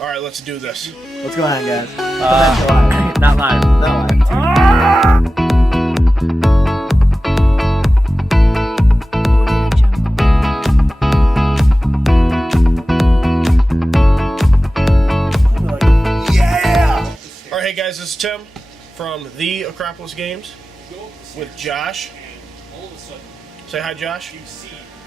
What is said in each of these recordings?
All right, let's do this. What's going on, guys? Not live. Not live. Yeah! All right, hey guys, this is Tim from the Acropolis Games with Josh. Say hi, Josh.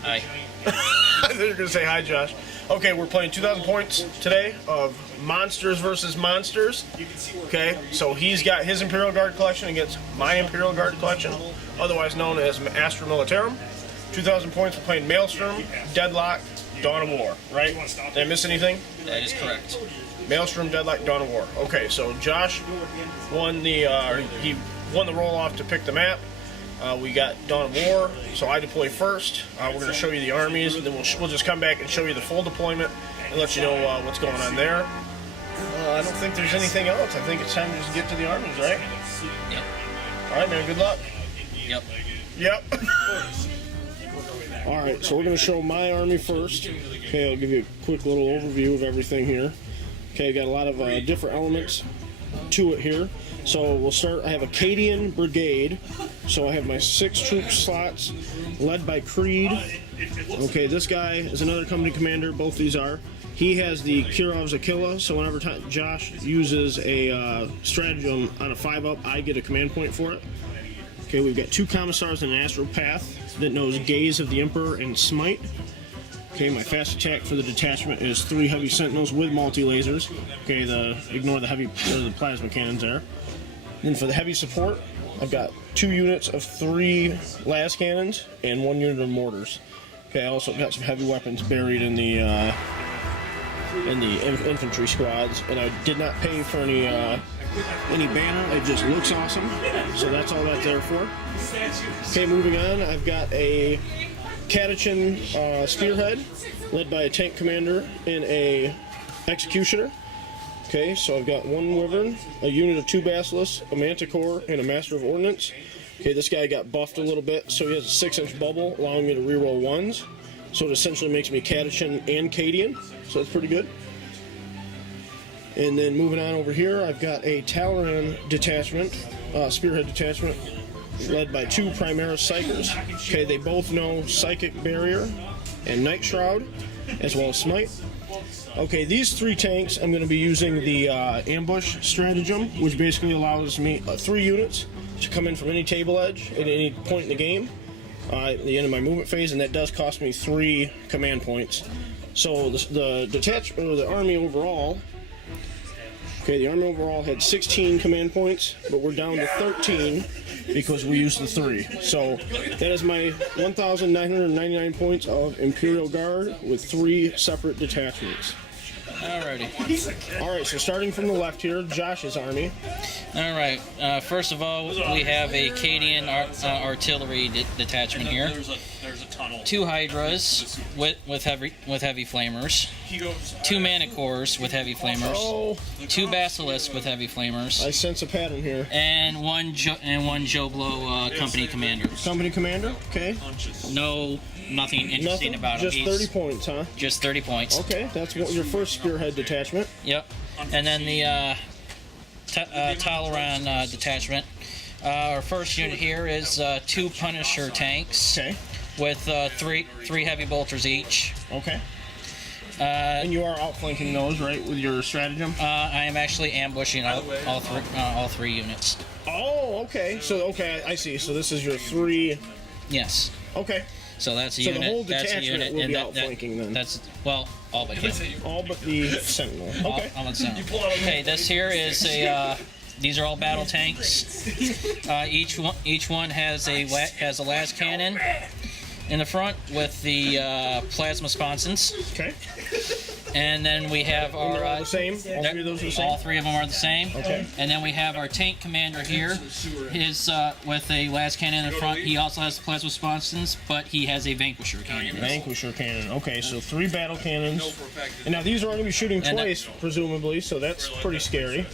Hi. I thought you were going to say hi, Josh. Okay, we're playing 2,000 points today of Monsters versus Monsters. Okay, so he's got his Imperial Guard collection against my Imperial Guard collection, otherwise known as Astra Militarum. 2,000 points, we're playing Malestrom, Deadlock, Dawn of War, right? Did I miss anything? That is correct. Maelstrom, Deadlock, Dawn of War. Okay, so Josh won the roll-off to pick the map. We got Dawn of War, so I deploy first. We're going to show you the armies, and then we'll just come back and show you the full deployment and let you know what's going on there. I don't think there's anything else. I think it's time to just get to the armies, right? Yep. All right, man, good luck. Yep. Yep. All right, so we're going to show my army first. Okay, I'll give you a quick little overview of everything here. Okay, got a lot of different elements to it here. So we'll start, I have a Cadian Brigade. So I have my 6 troop slots led by Creed. Okay, this guy is another company commander, both these are. He has the Kirov's Aquila, so whenever Josh uses a stratagem on a 5-up, I get a command point for it. Okay, we've got 2 Commissars and an Astral Path that knows Gaze of the Emperor and Smite. Okay, my fast attack for the detachment is 3 heavy sentinels with multi-lasers. Okay, ignore the heavy or the plasma cannons there. Then for the heavy support, I've got 2 units of 3 las cannons and 1 unit of mortars. Okay, I also got some heavy weapons buried in the infantry squads, and I did not pay for any banner. It just looks awesome, so that's all that's there for. Okay, moving on, I've got a Catachin Spearhead, led by a tank commander and a executioner. Okay, so I've got 1 Wyvern, a unit of 2 Basilisks, a Manticore, and a Master of Ordnance. Okay, this guy got buffed a little bit, so he has a 6-inch bubble, allowing me to reroll 1s. So it essentially makes me Catachin and Cadian, so that's pretty good. And then moving on over here, I've got a Talaran detachment, Spearhead detachment, led by 2 Primaris Psychers. Okay, they both know Psychic Barrier and Night Shroud, as well as Smite. Okay, these 3 tanks, I'm going to be using the ambush stratagem, which basically allows me 3 units to come in from any table edge at any point in the game, at the end of my movement phase, and that does cost me 3 command points. So the army overall, okay, the army overall had 16 command points, but we're down to 13 because we used the 3. So that is my 1,999 points of Imperial Guard with 3 separate detachments. Alrighty. Alright, so starting from the left here, Josh's army. Alright, first of all, we have a Cadian artillery detachment here. 2 Hydras with heavy flamers. 2 Manticores with heavy flamers. 2 Basilisks with heavy flamers. I sense a pattern here. And one Joblo company commander. Company commander, okay. Nothing interesting about him. Just 30 points, huh? Just 30 points. Okay, that's your first Spearhead detachment. Yep. And then the Talaran detachment. Our first unit here is 2 Punisher tanks. Okay. With 3 heavy bolters each. Okay. And you are outflanking those, right, with your stratagem? I am actually ambushing all 3 units. Oh, okay. So, I see. So this is your 3... Yes. Okay. So that's a so unit. The whole that's detachment a unit, will and be outflanking then. That's, well, all but him. All but the Sentinel. Okay. All but Sentinel. Okay, this here is a... these are all battle tanks. Each one has a las cannon in the front with the plasma sponsons. Okay. And then we have our... all the same? All 3 of those are the same? All 3 of them are the same. Okay. And then we have our tank commander here. His with a las cannon in the front. He also has plasma sponsons, but he has a Vanquisher cannon. Vanquisher cannon. Okay, so 3 battle cannons. And now these are going to be shooting twice, presumably, so that's pretty scary.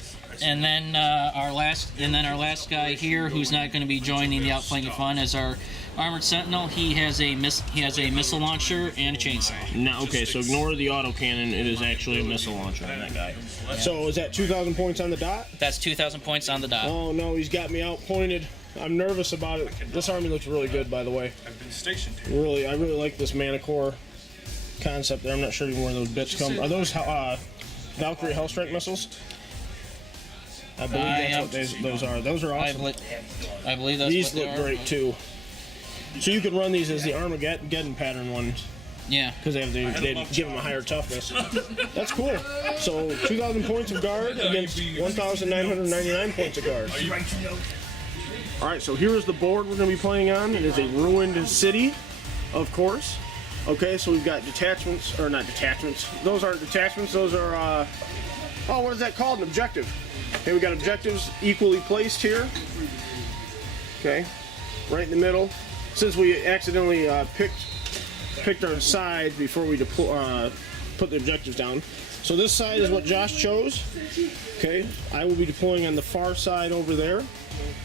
And then our last guy here, who's not going to be joining the outflanking fun, is our armored sentinel. He has a missile launcher and a chainsaw. No, okay, so ignore the autocannon. It is actually a missile launcher on that guy. So is that 2,000 points on the dot? That's 2,000 points on the dot. Oh no, he's got me outpointed. I'm nervous about it. This army looks really good, by the way. I've been stationed here. I really like this mana core concept there. I'm not sure even where those bits come. Are those Valkyrie Hellstrike missiles? I believe that's what those are. Those are awesome. I believe that's These what they look are. great too. So you can run these as the Armageddon pattern ones. Yeah. Because they give them a higher toughness. That's cool. So 2,000 points of guard against 1,999 points of guard. Alright, so here is the board we're going to be playing on. It is a ruined city, of course. Okay, so we've got detachments, or not detachments. Those aren't detachments, those are, oh, what is that called? An objective. Okay, we got objectives equally placed here. Okay, right in the middle. Since we accidentally picked our sides before we put the objectives down. So this side is what Josh chose. Okay, I will be deploying on the far side over there.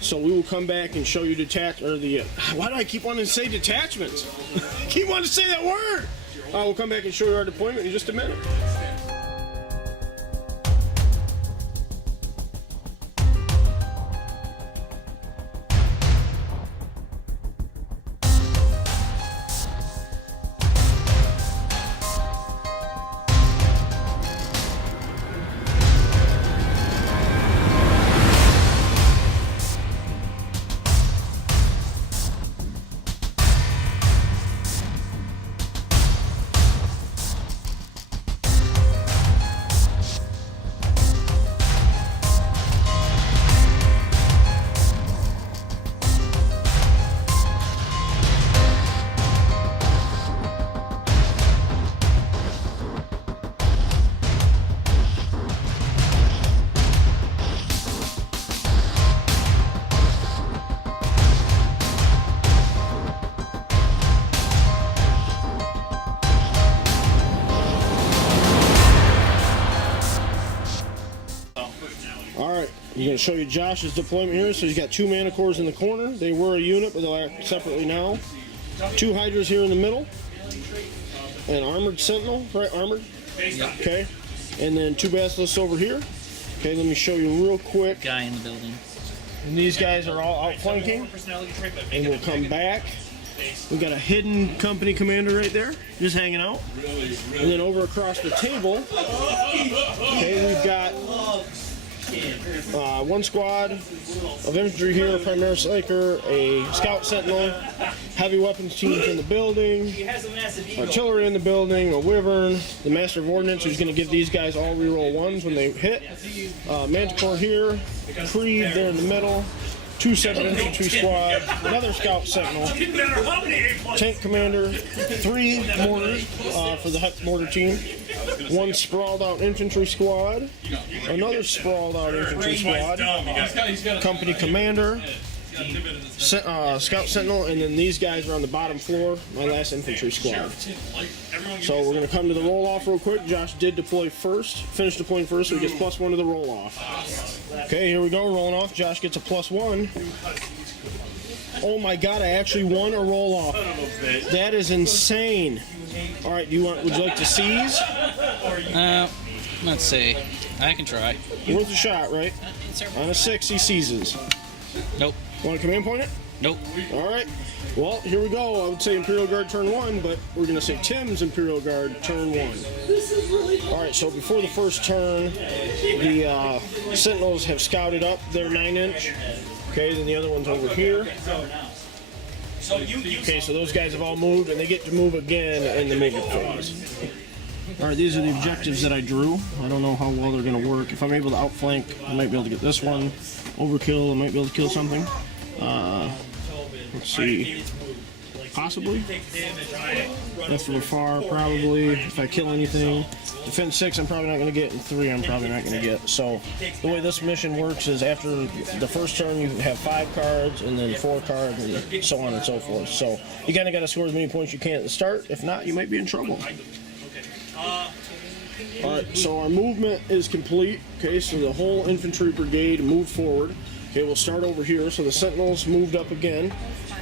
So we will come back and show you why do I keep wanting to say detachments? Keep wanting to say that word! We'll come back and show you our deployment in just a minute. I'm going to show you Josh's deployment here. So he's got 2 mana cores in the corner. They were a unit, but they'll act separately now. 2 Hydras here in the middle. An armored sentinel, right? Armored? Okay. And then 2 basilisks over here. Okay, let me show you real quick. Guy in the building. And these guys are all outflanking. And we'll come back. We've got a hidden company commander right there, just hanging out. And then over across the table, okay, we've got 1 squad of infantry here, a Primaris Slaker, a Scout Sentinel, heavy weapons teams in the building, artillery in the building, a Wyvern, the Master of Ordnance, who's going to give these guys all reroll 1s when they hit, Manticore here, Creed there in the middle, 2 second infantry squad, another Scout Sentinel, tank commander, 3 mortars for the Hex mortar team, 1 sprawled out infantry squad, another sprawled out infantry squad, company commander, Scout Sentinel, and then these guys are on the bottom floor, my last infantry squad. So we're going to come to the roll-off real quick. Josh did deploy first, finished deploying first, so he gets +1 to the roll-off. Okay, here we go, rolling off. Josh gets a +1. Oh my god, I actually won a roll-off. That is insane. Alright, would you like to seize? Let's see. I can try. Worth a shot, right? On a 6, he seizes. Nope. Want to command point it? Nope. Alright. Well, here we go. I would say Imperial Guard turn 1, but we're going to say Tim's Imperial Guard turn 1. Alright, so before the first turn, the Sentinels have scouted up their 9-inch. Okay, then the other one's over here. Okay, so those guys have all moved, and they get to move again in the movement phase. Alright, these are the objectives that I drew. I don't know how well they're going to work. If I'm able to outflank, I might be able to get this one. Overkill, I might be able to kill something. Let's see. Possibly. That's from afar, probably. If I kill anything. Defense 6, I'm probably not going to get, and 3, I'm probably not going to get. So, the way this mission works is after the first turn, you have 5 cards, and then 4 cards, and so on and so forth. So, you kind of got to score as many points you can at the start. If not, you might be in trouble. Alright, so our movement is complete. Okay, so the whole infantry brigade moved forward. Okay, we'll start over here. So the sentinels moved up again,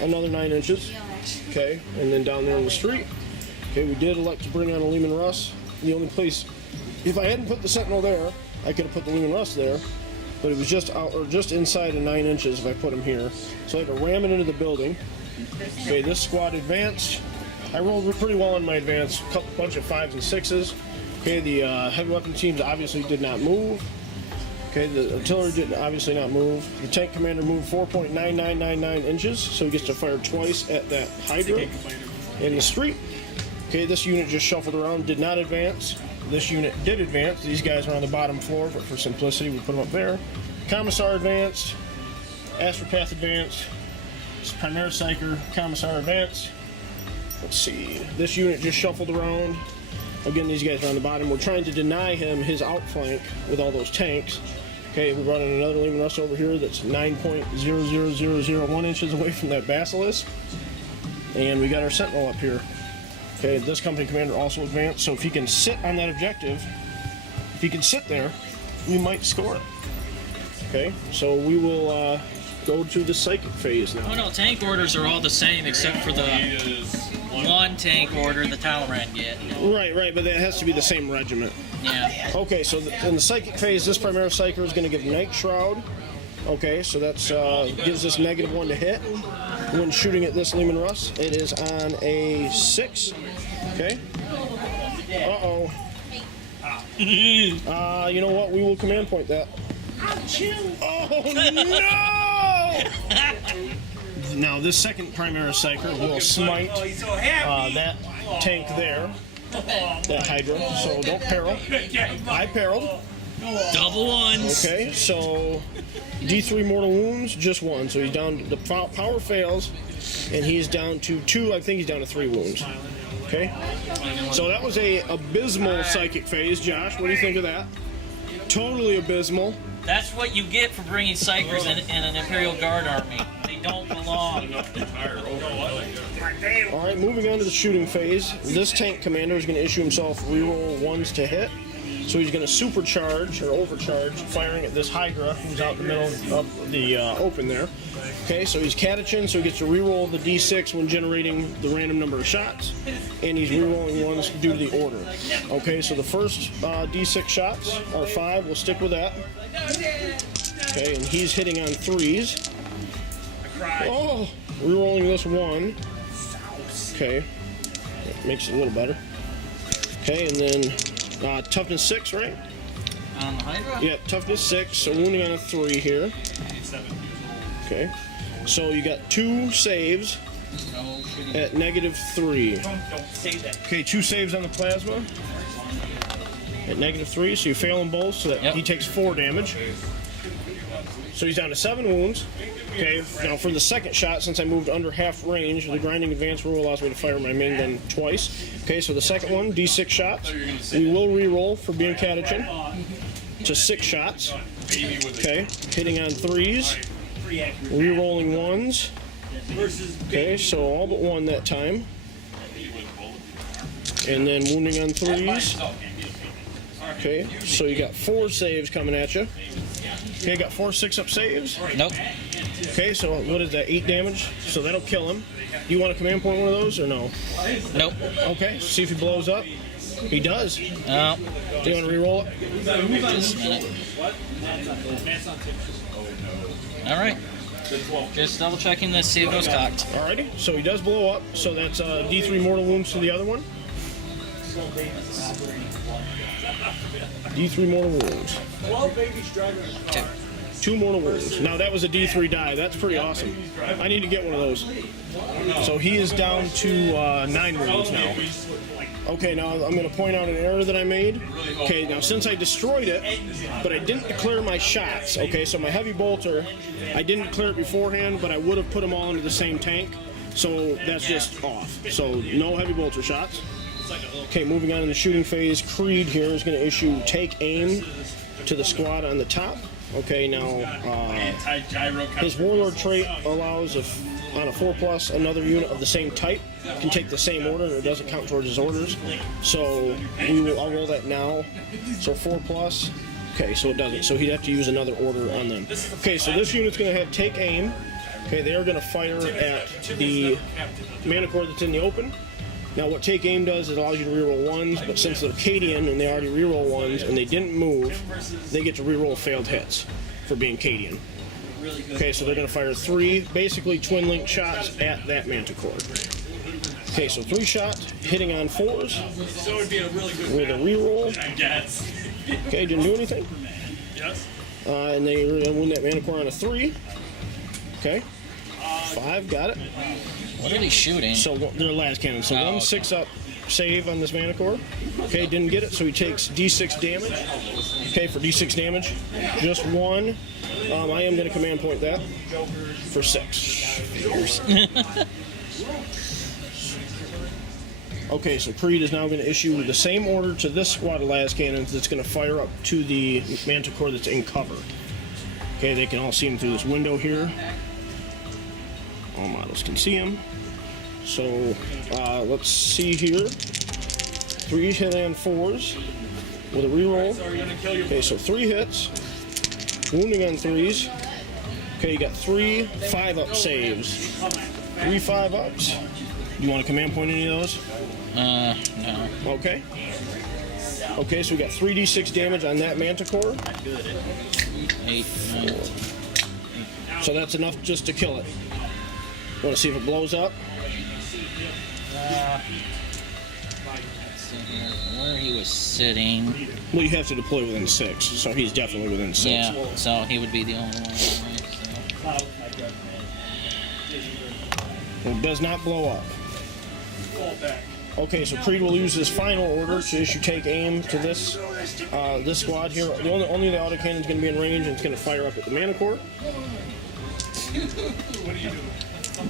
another 9 inches. Okay, and then down there on the street. Okay, we did elect to bring on a Lehman Russ. The only place, if I hadn't put the sentinel there, I could have put the Lehman Russ there, but it was just out, or just inside of 9 inches if I put him here. So I had to ram it into the building. Okay, this squad advanced. I rolled pretty well on my advance, a bunch of 5s and 6s. Okay, the heavy weapon teams obviously did not move. Okay, the artillery did obviously not move. The tank commander moved 4.9999 inches, so he gets to fire twice at that Hydra in the street. Okay, this unit just shuffled around, did not advance. This unit did advance. These guys are on the bottom floor, but for simplicity, we put them up there. Commissar advanced. Astropath advanced. Primaris Psyker, Commissar advanced. Let's see. This unit just shuffled around. Again, these guys are on the bottom. We're trying to deny him his outflank with all those tanks. Okay, we brought in another Lehman Russ over here that's 9.00001 inches away from that Basilisk. And we got our Sentinel up here. Okay, this company commander also advanced, so if he can sit on that objective, if he can sit there, we might score it. Okay, so we will go to the psychic phase now. Oh no, tank orders are all the same except for the one tank order the Talleyrand get. Right, but that has to be the same regiment. Yeah. Okay, so in the psychic phase, this Primaris Psyker is going to give Night Shroud. Okay, so that's gives us -1 to hit. When shooting at this Lehman Russ, it is on a 6. Okay. Uh-oh. You know what? We will command point that. Oh, no! Now, this second Primaris Psyker will smite that tank there, that Hydra, so don't peril. I perilled. Double ones. Okay, so D3 mortal wounds, just 1. So he's down, the power fails, and he's down to 2, I think he's down to 3 wounds. Okay, so that was a abysmal psychic phase. Josh, what do you think of that? Totally abysmal. That's what you get for bringing Psykers in an Imperial Guard army. They don't belong. Alright, moving on to the shooting phase. This tank commander is going to issue himself reroll 1s to hit. So he's going to supercharge or overcharge, firing at this Hydra who's out in the middle of the open there. Okay, so he's catechin, so he gets to reroll the D6 when generating the random number of shots, and he's rerolling 1s due to the order. Okay, so the first D6 shots are 5. We'll stick with that. Okay, and he's hitting on 3s. Oh, rerolling this 1. Okay, that makes it a little better. Okay, and then toughness 6, right? On the Hydra? Yeah, toughness 6, so wounding on a 3 here. Okay, so you got 2 saves at -3. Okay, 2 saves on the plasma at -3, so you fail them both, so that he takes 4 damage. So he's down to 7 wounds. Okay, now for the second shot, since I moved under half range, the grinding advance rule allows me to fire my main gun twice. Okay, so the second one, D6 shots. We will re-roll for being catechin to 6 shots. Okay, hitting on 3s, re-rolling 1s. Okay, so all but 1 that time. And then wounding on 3s. Okay, so you got 4 saves coming at you. Okay, got 4 6-up saves. Nope. Okay, so what is that, 8 damage? So that'll kill him. Do you want to command point one of those or no? Nope. Okay, see if he blows up. He does. No. Do you want to re-roll it? Just a minute. Alright. Just double checking this, see if it was cocked. Alrighty, so he does blow up. So that's D3 mortal wounds to the other one. D3 mortal wounds. 2 mortal wounds. Now that was a D3 die. That's pretty awesome. I need to get one of those. So he is down to 9 wounds now. Okay, now I'm going to point out an error that I made. Okay, now since I destroyed it, but I didn't declare my shots. Okay, so my heavy bolter, I didn't declare it beforehand, but I would have put them all into the same tank. So that's just off. So no heavy bolter shots. Okay, moving on in the shooting phase, Creed here is going to issue take aim to the squad on the top. Okay, now his warlord trait allows a on a 4+, another unit of the same type can take the same order, and it doesn't count towards his orders. So I'll roll that now. So 4+. Okay, so it doesn't. So he'd have to use another order on them. Okay, so this unit's going to have take aim. Okay, they are going to fire at the mana core that's in the open. Now, what take aim does is allows you to reroll ones, but since they're Cadian and they already reroll ones and they didn't move, they get to reroll failed hits for being Cadian. Okay, so they're going to fire 3 basically twin link shots at that Manticore. Okay, so 3 shots hitting on 4s with a reroll. Okay, didn't do anything. And they wound that Manticore on a 3. Okay, 5, got it. What are they shooting? So they're las cannon. So Oh, 1 6-up save on this Manticore. Okay, didn't get it, so he takes D6 damage. Okay, for D6 damage, just 1. I am going to command point that for 6. Okay, so Creed is now going to issue the same order to this squad of las cannons that's going to fire up to the Manticore that's in cover. Okay, they can all see him through this window here. All models can see him. So let's see here. 3 hit and 4s with a reroll. Okay, so 3 hits. Wounding on 3s. Okay, you got 3 5-up saves. 3 5-ups. Do you want to command point any of those? No. Okay. Okay, so we got 3d6 damage on that Manticore. 8, 9. So that's enough just to kill it. Want to see if it blows up? Where he was sitting. Well, you have to deploy within 6, so he's definitely within 6. Yeah, so he would be the only one. Right, It does not blow up. Okay, so Creed will use his final order to issue take aim to this this squad here. Only the autocannon is going to be in range, and it's going to fire up at the Manticore.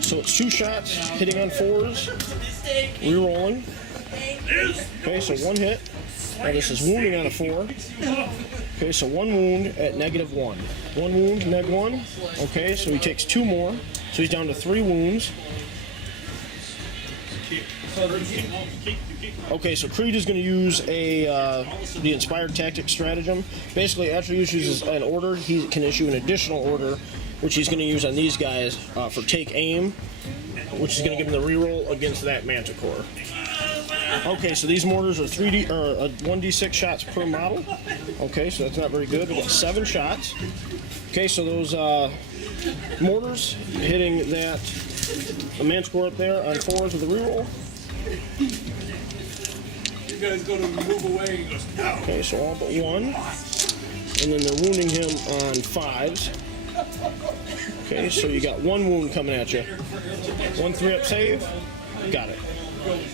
So it's 2 shots, hitting on 4s, rerolling. Okay, so 1 hit. Now this is wounding on a 4. Okay, so 1 wound at -1. 1 wound, -1. Okay, so he takes 2 more. So he's down to 3 wounds. Okay, so Creed is going to use the Inspired Tactics Stratagem. Basically, after he issues an order, he can issue an additional order, which he's going to use on these guys for take aim, which is going to give him the reroll against that Manticore. Okay, so these mortars are 1d6 shots per model. Okay, so that's not very good. We got 7 shots. Okay, so those mortars hitting that Manticore up there on 4s with a reroll. You guys go to move away, he goes, no. Okay, so all but 1. And then they're wounding him on 5s. Okay, so you got 1 wound coming at you. 1 3-up save. Got it.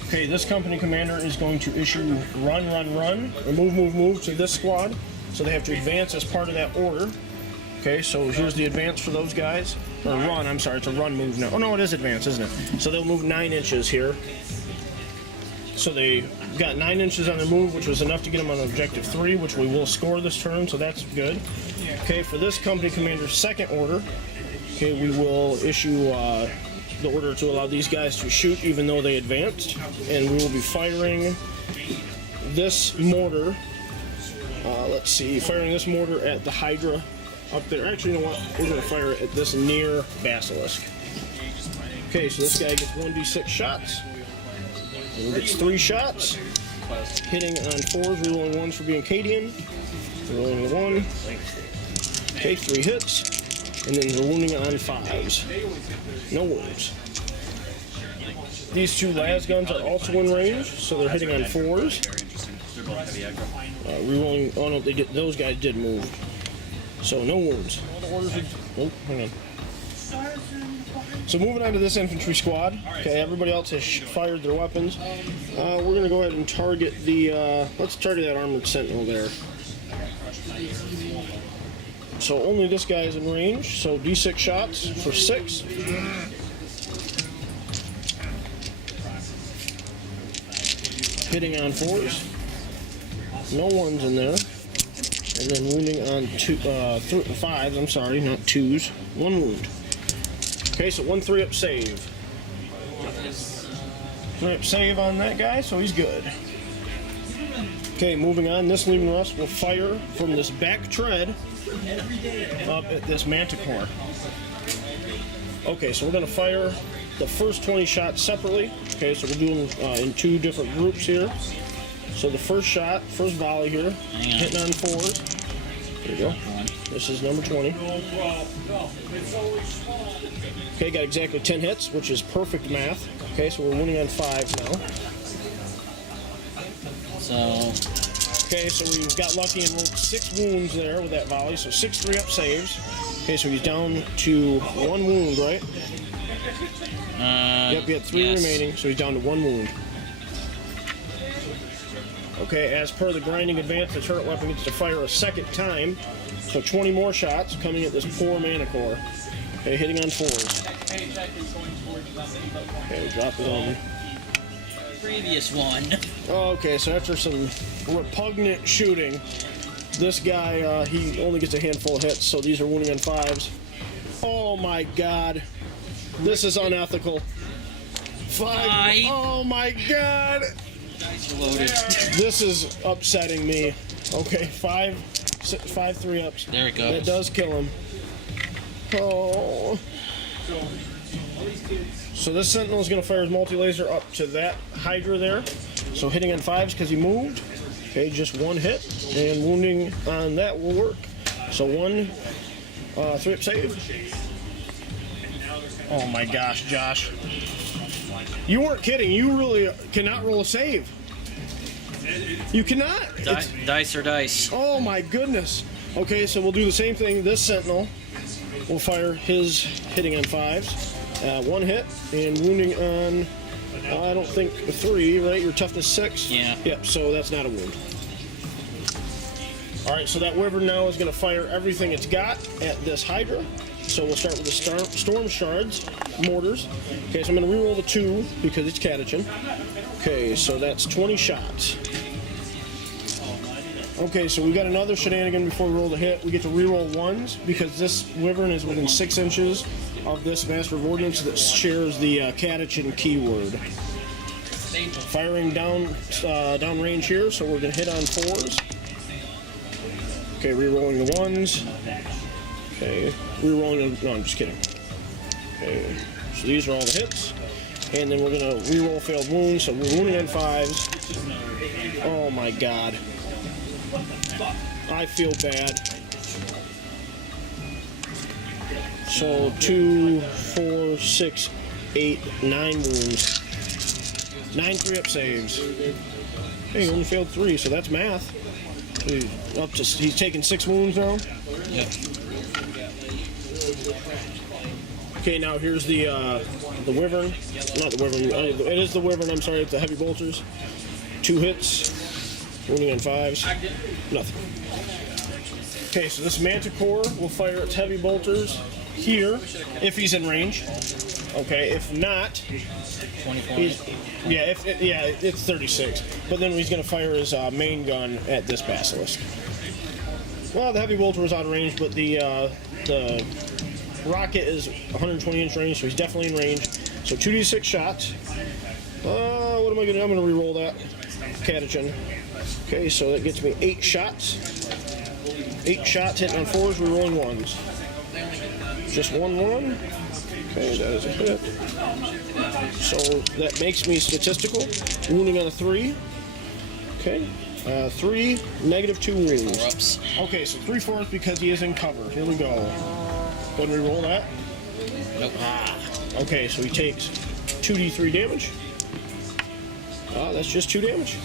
Okay, this company commander is going to issue run, run, run, or move, move, move to this squad. So they have to advance as part of that order. Okay, so here's the advance for those guys. Or run, I'm sorry, it's a run move now. Oh no, it is advance, isn't it? So they'll move 9 inches here. So they got 9 inches on their move, which was enough to get them on objective 3, which we will score this turn, so that's good. Okay, for this company commander's second order, okay, we will issue the order to allow these guys to shoot even though they advanced, and we will be firing this mortar. Let's see, firing this mortar at the Hydra up there. Actually, you know what? We're going to fire it at this near Basilisk. Okay, so this guy gets 1d6 shots. He gets 3 shots. Hitting on 4s, rerolling 1s for being Cadian. Rerolling 1. Okay, 3 hits. And then they're wounding on 5s. No wounds. These 2 las guns are also in range, so they're hitting on 4s. Rerolling. Oh no, those guys did move. So no wounds. Oh, hang on. So moving on to this infantry squad. Okay, everybody else has fired their weapons. We're going to go ahead and target the. Let's target that armored sentinel there. So only this guy is in range. So d6 shots for 6. Hitting on 4s. No ones in there. And then wounding on 5s, I'm sorry, not 2s. 1 wound. Okay, so 1 3-up save. 3-up save on that guy, so he's good. Okay, moving on. This Leman Russ will fire from this back tread up at this Manticore. Okay, so we're going to fire the first 20 shots separately. Okay, so we're doing in 2 different groups here. So the first shot, first volley here, hitting on 4s. There you go. This is number 20. Okay, got exactly 10 hits, which is perfect math. Okay, so we're winning on 5 now. Okay, so we got lucky and rolled 6 wounds there with that volley, so 6 3-up saves. Okay, so he's down to 1 wound, right? Yep, he had 3 remaining, so he's down to 1 wound. Okay, as per the grinding advance, the turret weapon gets to fire a second time, so 20 more shots coming at this poor Manticore. Okay, hitting on 4s. Okay, we drop it on. Previous one. Okay, so after some repugnant shooting, this guy, he only gets a handful of hits, so these are wounding on 5s. Oh my god. This is unethical. 5. Oh my god. This is upsetting me. Okay, 5 3-ups. There it goes. That does kill him. Oh. So this Sentinel is going to fire his multi-laser up to that Hydra there. So hitting on 5s because he moved. Okay, just 1 hit. And wounding on that will work. So 1 3-up save. Oh my gosh, Josh. You weren't kidding. You really cannot roll a save. You cannot. Dice or dice. Oh my goodness. Okay, so we'll do the same thing. This Sentinel will fire his hitting on 5s. 1 hit and wounding on, I don't think 3, right? Your toughness 6? Yeah. Yep, so that's not a wound. Alright, so that Wyvern now is going to fire everything it's got at this Hydra. So we'll start with the Storm Shards, mortars. Okay, so I'm going to reroll the 2 because it's catechin. Okay, so that's 20 shots. Okay, so we got another shenanigan before we roll the hit. We get to reroll 1s because this Wyvern is within 6 inches of this Master of Ordnance that shares the catechin keyword. Firing down range here, so we're going to hit on 4s. Okay, re-rolling the 1s. Okay, re-rolling, no, I'm just kidding. Okay, so these are all the hits. And then we're going to re-roll failed wounds, so we're wounding on 5s. Oh my god. I feel bad. So 2, 4, 6, 8, 9 wounds. 9 3-up saves. Hey, he only failed 3, so that's math. He's taking 6 wounds now. Yep. Okay, now here's the Wyvern. Not the Wyvern. It is the Wyvern. I'm sorry. It's the heavy bolters. 2 hits. Wounding on 5s. Nothing. Okay, so this Manticore will fire its heavy bolters here if he's in range. Okay, if not, 24. It's 36. But then he's going to fire his main gun at this Basilisk. Well, the heavy bolter was out of range, but the rocket is 120-inch range, so he's definitely in range. So 2d6 shots. What am I going to do? I'm going to re-roll that. Catechin. Okay, so that gets me 8 shots. 8 shots hitting on 4s, re-rolling 1s. Just 1 1. Okay, that is a hit. So that makes me statistical. Wounding on a 3. Okay. 3, -2 wounds. Okay, so 3/4 because he is in cover. Here we go. Go ahead and re-roll that. Nope. Okay, so he takes 2d3 damage. That's just 2 damage.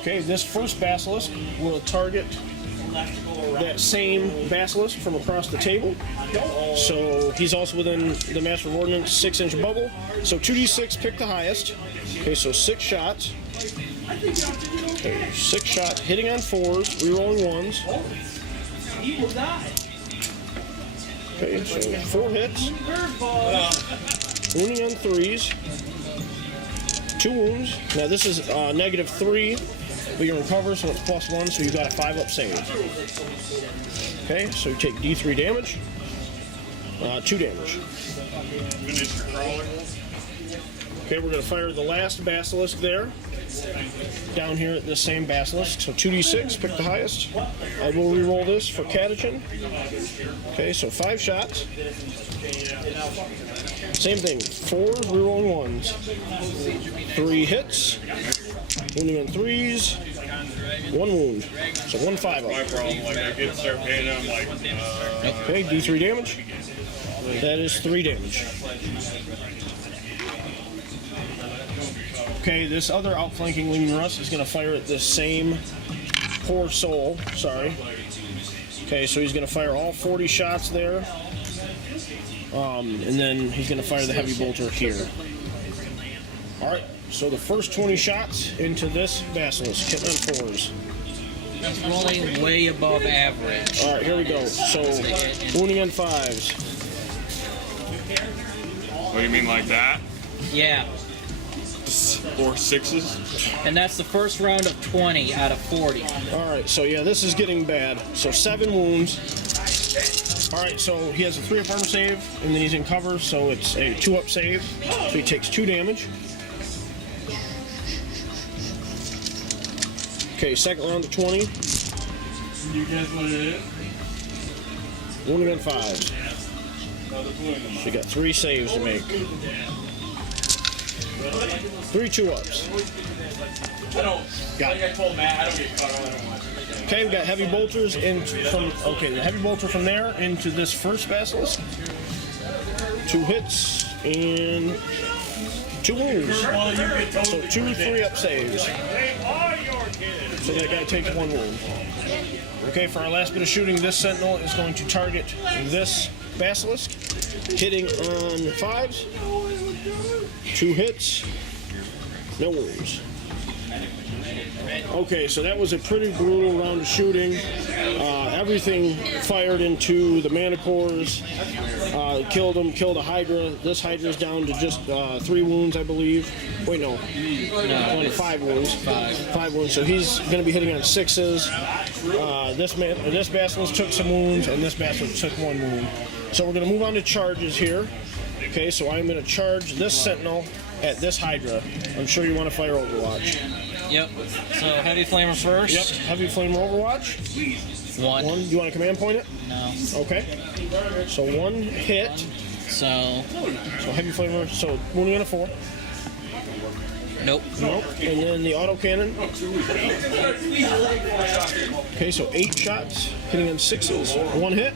Okay, this first Basilisk will target that same Basilisk from across the table. So he's also within the Master of Ordnance 6-inch bubble. So 2d6, pick the highest. Okay, so 6 shots. Okay, 6 shots, hitting on 4s, re-rolling 1s. Okay, so 4 hits. Wounding on 3s. 2 wounds. Now this is -3, but you're in cover, so it's +1, so you've got a 5-up save. Okay, so you take D3 damage. 2 damage. Okay, we're going to fire the last basilisk there. Down here at this same basilisk. So 2d6, pick the highest. I will re-roll this for catechin. Okay, so 5 shots. Same thing, 4 re-rolling 1s. 3 hits. Wounding on 3s. 1 wound. So 1 5 up. Okay, d3 damage. That is 3 damage. Okay, this other outflanking Leman Russ is going to fire at this same poor soul. Sorry. Okay, so he's going to fire all 40 shots there. And then he's going to fire the heavy bolter here. Alright, so the first 20 shots into this basilisk, hitting on 4s. That's rolling way above average. Alright, here we go. So, wounding on 5s. What do you mean, like that? Yeah. Or 6s? And that's the first round of 20 out of 40. Alright, so yeah, this is getting bad. So 7 wounds. Alright, so he has a 3-up armor save, and then he's in cover, so it's a 2-up save. So he takes 2 damage. Okay, second round of 20. You guess what it is? Wounding on 5s. So you got 3 saves to make. 3 2-ups. Got it. I told Matt, I don't get caught on that one. Okay, we got heavy bolters in from. Okay, the heavy bolter from there into this first basilisk. 2 hits and 2 wounds. So 2 3-up saves. So that guy takes 1 wound. Okay, for our last bit of shooting, this sentinel is going to target this basilisk, hitting on 5s. 2 hits, no wounds. Okay, so that was a pretty brutal round of shooting. Everything fired into the manticores. Killed them, killed a hydra. This hydra's down to just 3 wounds, I believe. Wait, no. Only 5 wounds. 5 wounds. So he's going to be hitting on 6s. This basilisk took some wounds, and this basilisk took 1 wound. So we're going to move on to charges here. Okay, so I'm going to charge this sentinel at this hydra. I'm sure you want to fire Overwatch. Yep. So heavy flamer first. Yep, heavy flame Overwatch. 1. You want to command point it? No. Okay. So 1 hit. So heavy flamer. So wounding on a 4. nope. Nope. And then the autocannon. Okay, so 8 shots, hitting on 6s. 1 hit.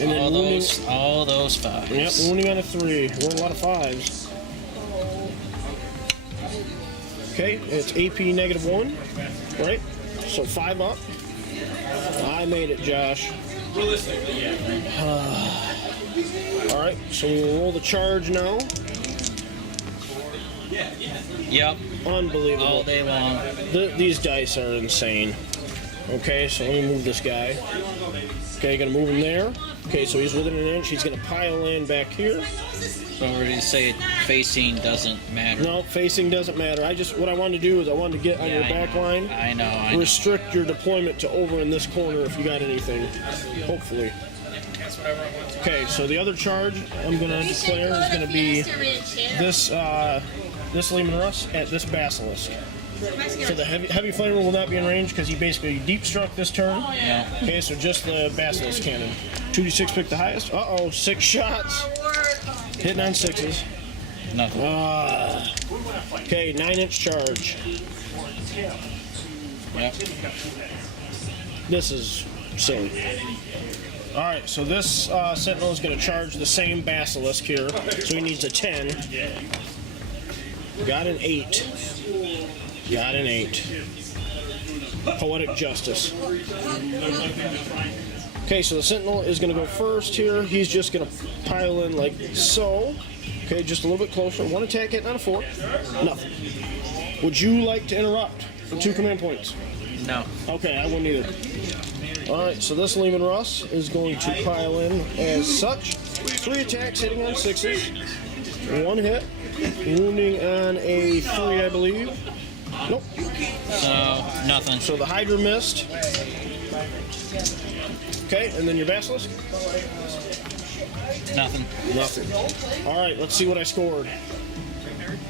And then All those 5s. Yep, wounding on a 3. Roll a lot of 5s. Okay, it's AP -1, right? So 5 up. I made it, Josh. Alright, so we'll roll the charge now. Yep. Unbelievable. All day long. These dice are insane. Okay, so let me move this guy. Okay, gonna move him there. Okay, so he's within an inch. He's gonna pile in back here. So we're going to say facing doesn't matter. No, facing doesn't matter. What I wanted to do is I wanted to get on your back line. I know. Restrict your deployment to over in this corner if you got anything. Hopefully. Okay, so the other charge I'm going to declare is going to be this Leman Russ at this basilisk. So the heavy flamer will not be in range because he basically deep struck this turn. Yeah. Okay, so just the basilisk cannon. 2d6 pick the highest. 6 shots. Hitting on 6s. Nothing. Okay, 9-inch charge. Yep. This is silly. Alright, so this sentinel is going to charge the same basilisk here. So he needs a 10. Got an 8. Got an 8. Poetic justice. Okay, so the sentinel is going to go first here. He's just going to pile in like so. Okay, just a little bit closer. 1 attack hit, not a 4. Nothing. Would you like to interrupt for 2 command points? No. Okay, I wouldn't either. Alright, so this Leman Russ is going to pile in as such. 3 attacks hitting on 6s. 1 hit. Wounding on a 3, I believe. Nope. So, nothing. So the Hydra missed. Okay, and then your Basilisk. Nothing. Nothing. All right, let's see what I scored.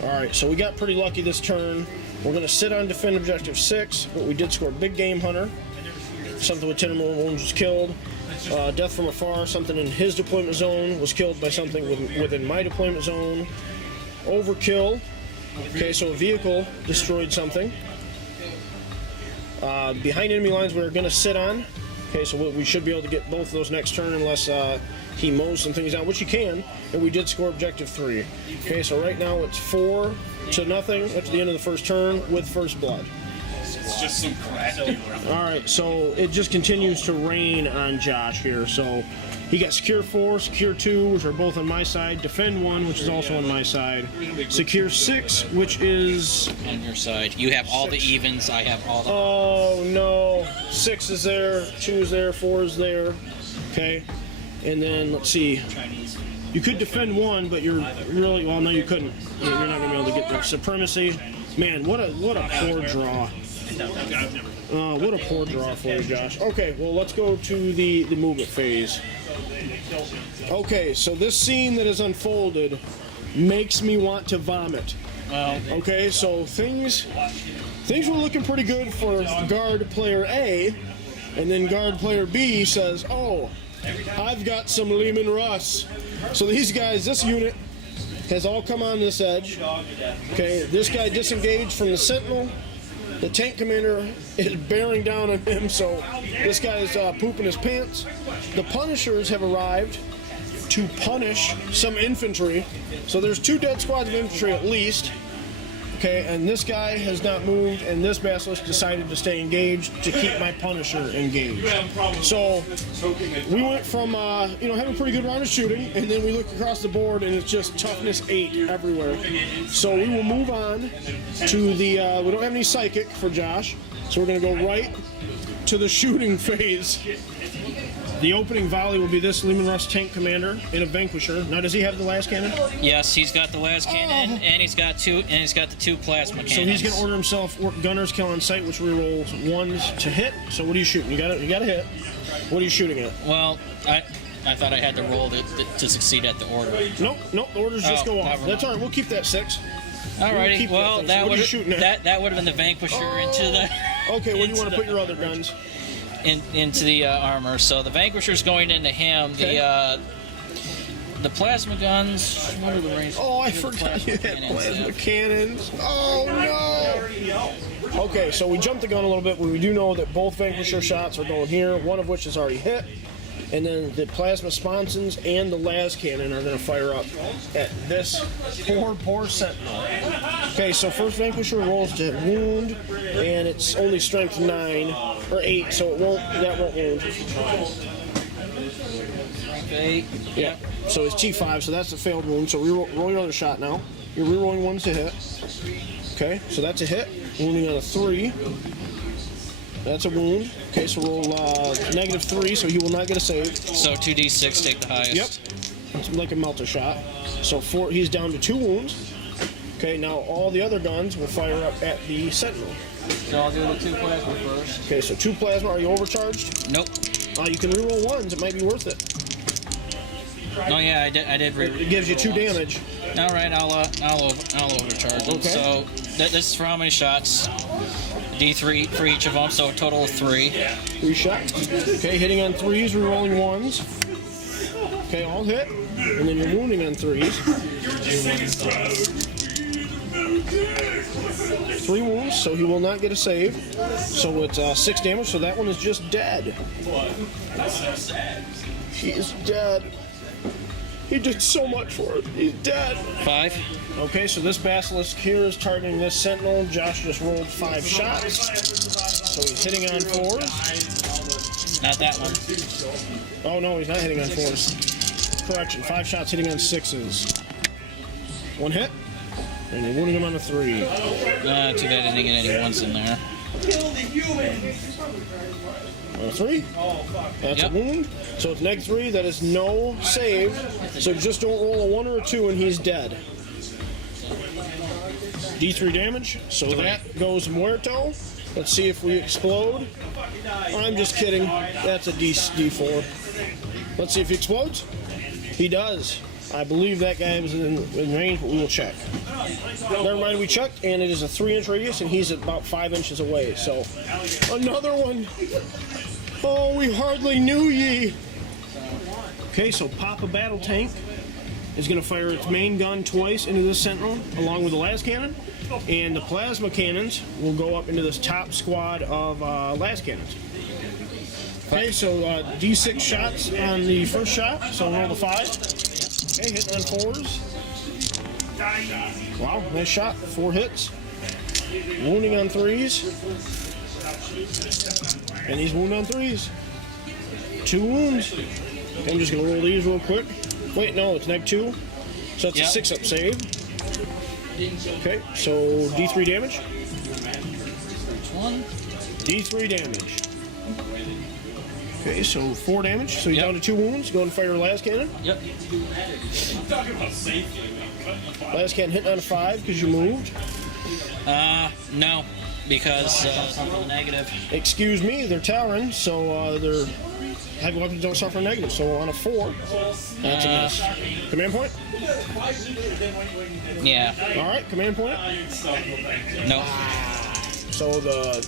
All right, so we got pretty lucky this turn. We're going to sit on defend objective 6, but we did score big game hunter. Something with 10 or more wounds was killed. Death from afar, something in his deployment zone was killed by something within my deployment zone. Overkill. Okay, so a vehicle destroyed something. Behind enemy lines we're going to sit on. Okay, so we should be able to get both of those next turn unless he mows some things out, which he can. And we did score objective 3. Okay, so right now it's 4-0 at the end of the first turn with first blood. It's just some crap dealer. All right, so it just continues to rain on Josh here. So he got secure 4, secure 2, which are both on my side. Defend 1, which is also on my side. Secure 6, which is On your side. You have all the evens. I have all the... oh no, 6 is there, 2 is there, 4 is there. Okay, and then let's see. You could defend 1, but you're really well. No, you couldn't. You're not gonna be able to get there. Supremacy. Man, what a poor draw. What a poor draw for you, Josh. Okay, well, let's go to the movement phase. Okay, so this scene that has unfolded makes me want to vomit. Well, Okay, so things were looking pretty good for guard player A, and then guard player B says, oh, I've got some Lehman Russ. So these guys, this unit has all come on this edge. Okay, this guy disengaged from the Sentinel. The tank commander is bearing down on him, so this guy is pooping his pants. The Punishers have arrived to punish some infantry. So there's 2 dead squads of infantry at least. Okay, and this guy has not moved, and this basilisk decided to stay engaged to keep my Punisher engaged. So we went from having a pretty good round of shooting, and then we look across the board, and it's just toughness 8 everywhere. So we will move on to the. We don't have any psychic for Josh, so we're going to go right to the shooting phase. The opening volley will be this Lehman Russ tank commander in a Vanquisher. Now, does he have the last cannon? yes, he's got the last cannon, and he's got the 2 plasma cannons. So he's going to order himself gunner's kill on sight, which rerolls 1s to hit. So what are you shooting? You got a hit. What are you shooting at? Well, I thought I had to roll to succeed at the order. Nope. The orders just go off. never That's mind. all right. We'll keep that 6. Alrighty. keep Well, that thing. So that what are would you shooting at? that would have been the Vanquisher into the Okay, where do you into want to put your other guns? into the armor. So the Vanquisher's going into him. Okay. The plasma guns. What are the range? Oh, I what are the forgot you had cannons plasma at? cannons. Oh, no. Okay, so we jumped the gun a little bit, but we do know that both Vanquisher shots are going here, one of which is already hit. And then the plasma sponsons and the las cannon are going to fire up at this poor Sentinel. Okay, so first Vanquisher rolls to wound, and it's only strength 9 or 8, so that won't wound. Okay. Yeah. So it's T5, so that's a failed wound. So roll your other shot now. You're rerolling 1s to hit. Okay, so that's a hit. Wounding on a 3. That's a wound. Okay, so roll -3, so he will not get a save. So 2d6, take the highest. Yep. It's like a melter shot. So 4. He's down to 2 wounds. Okay, now all the other guns will fire up at the Sentinel. So I'll do the 2 plasma first. Okay, so 2 plasma. Are you overcharged? Nope. You can reroll 1s. It might be worth it. Oh yeah, I did. It gives you 2 damage. All right, I'll overcharge them. Okay. So this is for how many shots? D3 for each of them, so a total of 3. 3 shots. Okay, hitting on 3s, rerolling 1s. Okay, all hit. And then you're wounding on 3s. 3 wounds, so he will not get a save. So it's 6 damage, so that one is just dead. He is dead. He did so much for it. He's dead. 5. Okay, so this basilisk here is targeting this sentinel. Josh just rolled 5 shots. So he's hitting on 4s. Not that one. Oh no, he's not hitting on 4s. Correction, 5 shots hitting on 6s. 1 hit. And you're wounding him on a 3. Too bad I didn't get any ones in there. On a 3. That's Yep. a wound. So it's -3. That is no save. So just don't roll a 1 or a 2 and he's dead. D3 damage. So 3. that goes muerto. Let's see if we explode. I'm just kidding. That's a D4. Let's see if he explodes. He does. I believe that guy was in range, but we will check. Never mind, we checked, and it is a 3-inch radius, and he's about 5 inches away. So, another one. Oh, we hardly knew ye. Okay, so Papa Battle Tank is going to fire its main gun twice into this Sentinel, along with the las cannon, and the plasma cannons will go up into this top squad of las cannons. Okay, so D6 shots on the first shot, so roll the 5. Okay, hitting on 4s. Wow, nice shot. 4 hits. Wounding on 3s. And he's wounded on 3s. 2 wounds. I'm just going to roll these real quick. Wait, no, it's -2. So it's a 6-up save. Okay, so D3 damage. D3 damage. Okay, so 4 damage. So he's down to 2 wounds. Go and fire las cannon. Yep. Las cannon hitting on a 5 because you moved. No, because something negative. Excuse me, they're towering, so their heavy weapons don't suffer negative. So on a 4, that's a miss. Command point? Yeah. All right, command point. No. So the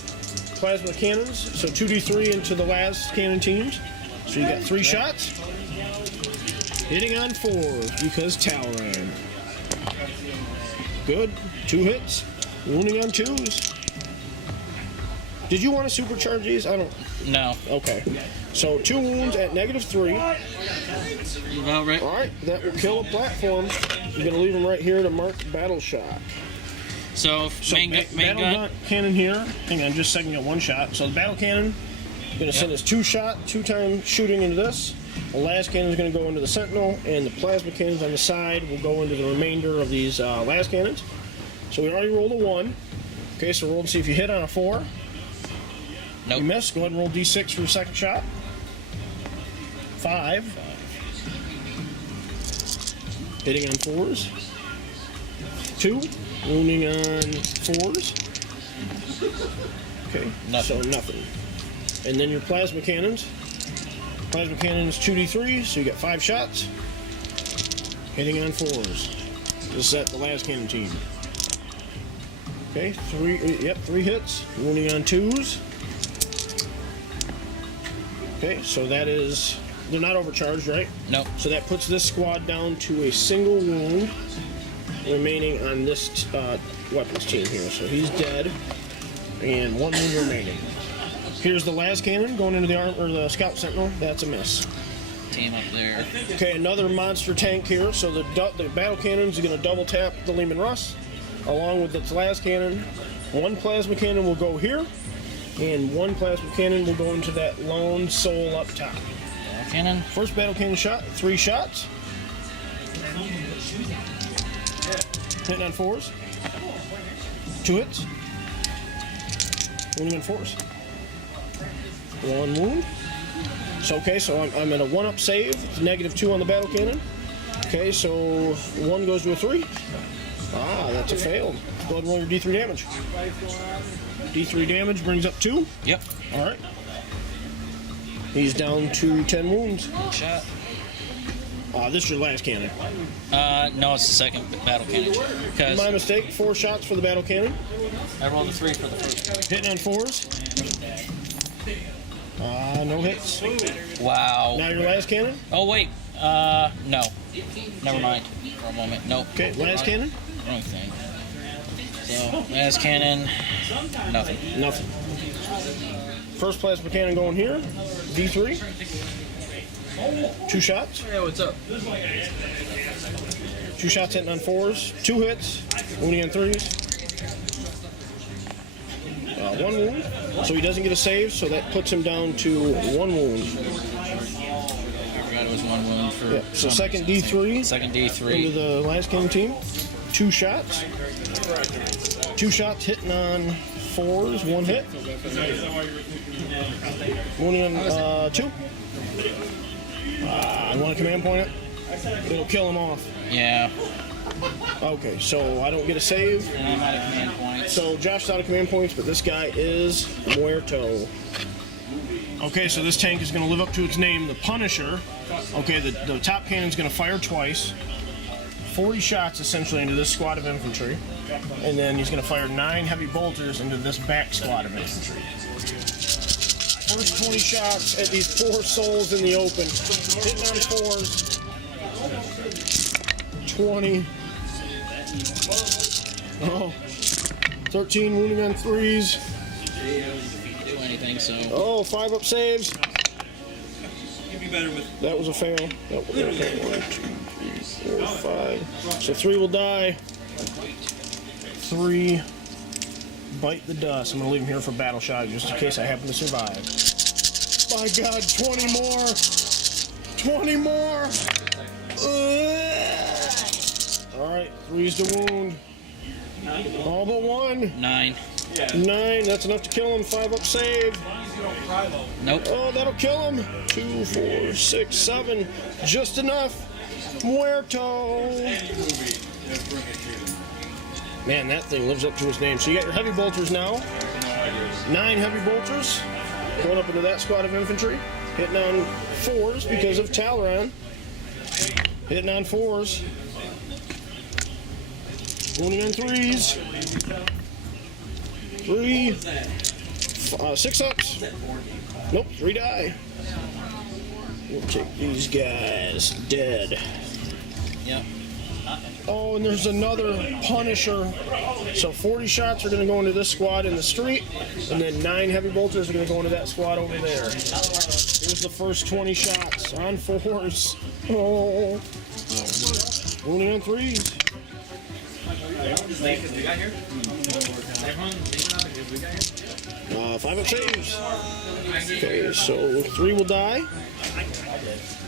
plasma cannons, so 2d3 into the las cannon teams. So you got 3 shots. Hitting on 4s because towering. Good. 2 hits. Wounding on 2s. Did you want to supercharge these? I don't. No. Okay. So 2 wounds at -3. About right. All right, that will kill a platform. You're going to leave them right here to mark battle shock. So main battle gun. cannon here. Hang on, just a second, got 1 shot. So the battle cannon is going to send us 2 shot, 2-time shooting into this. The las cannon is going to go into the sentinel, and the plasma cannons on the side will go into the remainder of these las cannons. So we already rolled a 1. Okay, so roll and see if you hit on a 4. Nope. You miss. Go ahead and roll D6 for the second shot. 5. Hitting on 4s. 2. Wounding on 4s. Okay, nothing. So nothing. And then your plasma cannons. Plasma cannon is 2d3, so you got 5 shots. Hitting on 4s. To set the last cannon team. Okay, 3 hits. Wounding on 2s. Okay, so that is, they're not overcharged, right? No. So that puts this squad down to a single wound remaining on this weapons team here. So he's dead, and 1 wound remaining. Here's the las cannon going into the arm or the scout sentinel. That's a miss. Team up there. Okay, another monster tank here. So the battle cannons are going to double tap the Lehman Russ, along with the las cannon. 1 plasma cannon will go here, and 1 plasma cannon will go into that lone soul up top. Battle cannon. First battle cannon shot, 3 shots. Hitting on 4s. 2 hits. Wounding on 4s. 1 wound. So okay, so I'm at a 1-up save. It's -2 on the battle cannon. Okay, so 1 goes to a 3. Ah, that's a failed. Go ahead and roll your D3 damage. D3 damage brings up 2. Yep. All right. He's down to 10 wounds. Shot. This is your last cannon. No, it's the second battle cannon. Because My mistake. 4 shots for the battle cannon. I rolled a 3 for the first. Hitting on 4s. No hits. Wow. Now your last cannon. Oh wait. No. Never mind. For a moment. Nope. Okay, last cannon. Wrong thing. So last cannon. Nothing. Nothing. First plasma cannon going here. D3. 2 shots. Hey, what's up? 2 shots hitting on 4s. 2 hits. Wounding on 3s. 1 wound. So he doesn't get a save, so that puts him down to 1 wound. I forgot it was 1 wound for. Yeah. So second D3. Second Into D3. the last cannon team. 2 shots. 2 shots hitting on 4s. 1 hit. Wounding on 2. I want to command point it. It'll kill him off. Yeah. Okay, so I don't get a save. And I'm out of command points. So Josh's out of command points, but this guy is muerto. Okay, so this tank is going to live up to its name, the Punisher. Okay, the top cannon is going to fire twice. 40 shots essentially into this squad of infantry. And then he's going to fire 9 heavy bolters into this back squad of infantry. First 20 shots at these 4 souls in the open. Hitting on 4s. 20. Oh. 13 wounding on 3s. Do anything, so. Oh, 5 up saves. That was a fail. That was a fail. 1, 2, 3, 4, 5. So 3 will die. 3 bite the dust. I'm going to leave him here for battle shot just in case I happen to survive. My God, 20 more. 20 more. Alright, 3's to wound. All but 1. 9. 9, that's enough to kill him. 5 up save. Nope. Oh, that'll kill him. 2, 4, 6, 7. Just enough. Muerto. Man, that thing lives up to his name. So you got your heavy bolters now. 9 heavy bolters. Going up into that squad of infantry. Hitting on 4s because of Talaran. Hitting on 4s. Wounding on 3s. 3. 6 ups. Nope, 3 die. We'll take these guys dead. Yep. Oh, and there's another Punisher. So 40 shots are going to go into this squad in the street, and then 9 heavy bolters are going to go into that squad over there. Here's the first 20 shots on 4s. Oh. Wounding on 3s. 5 up saves. Okay, so 3 will die.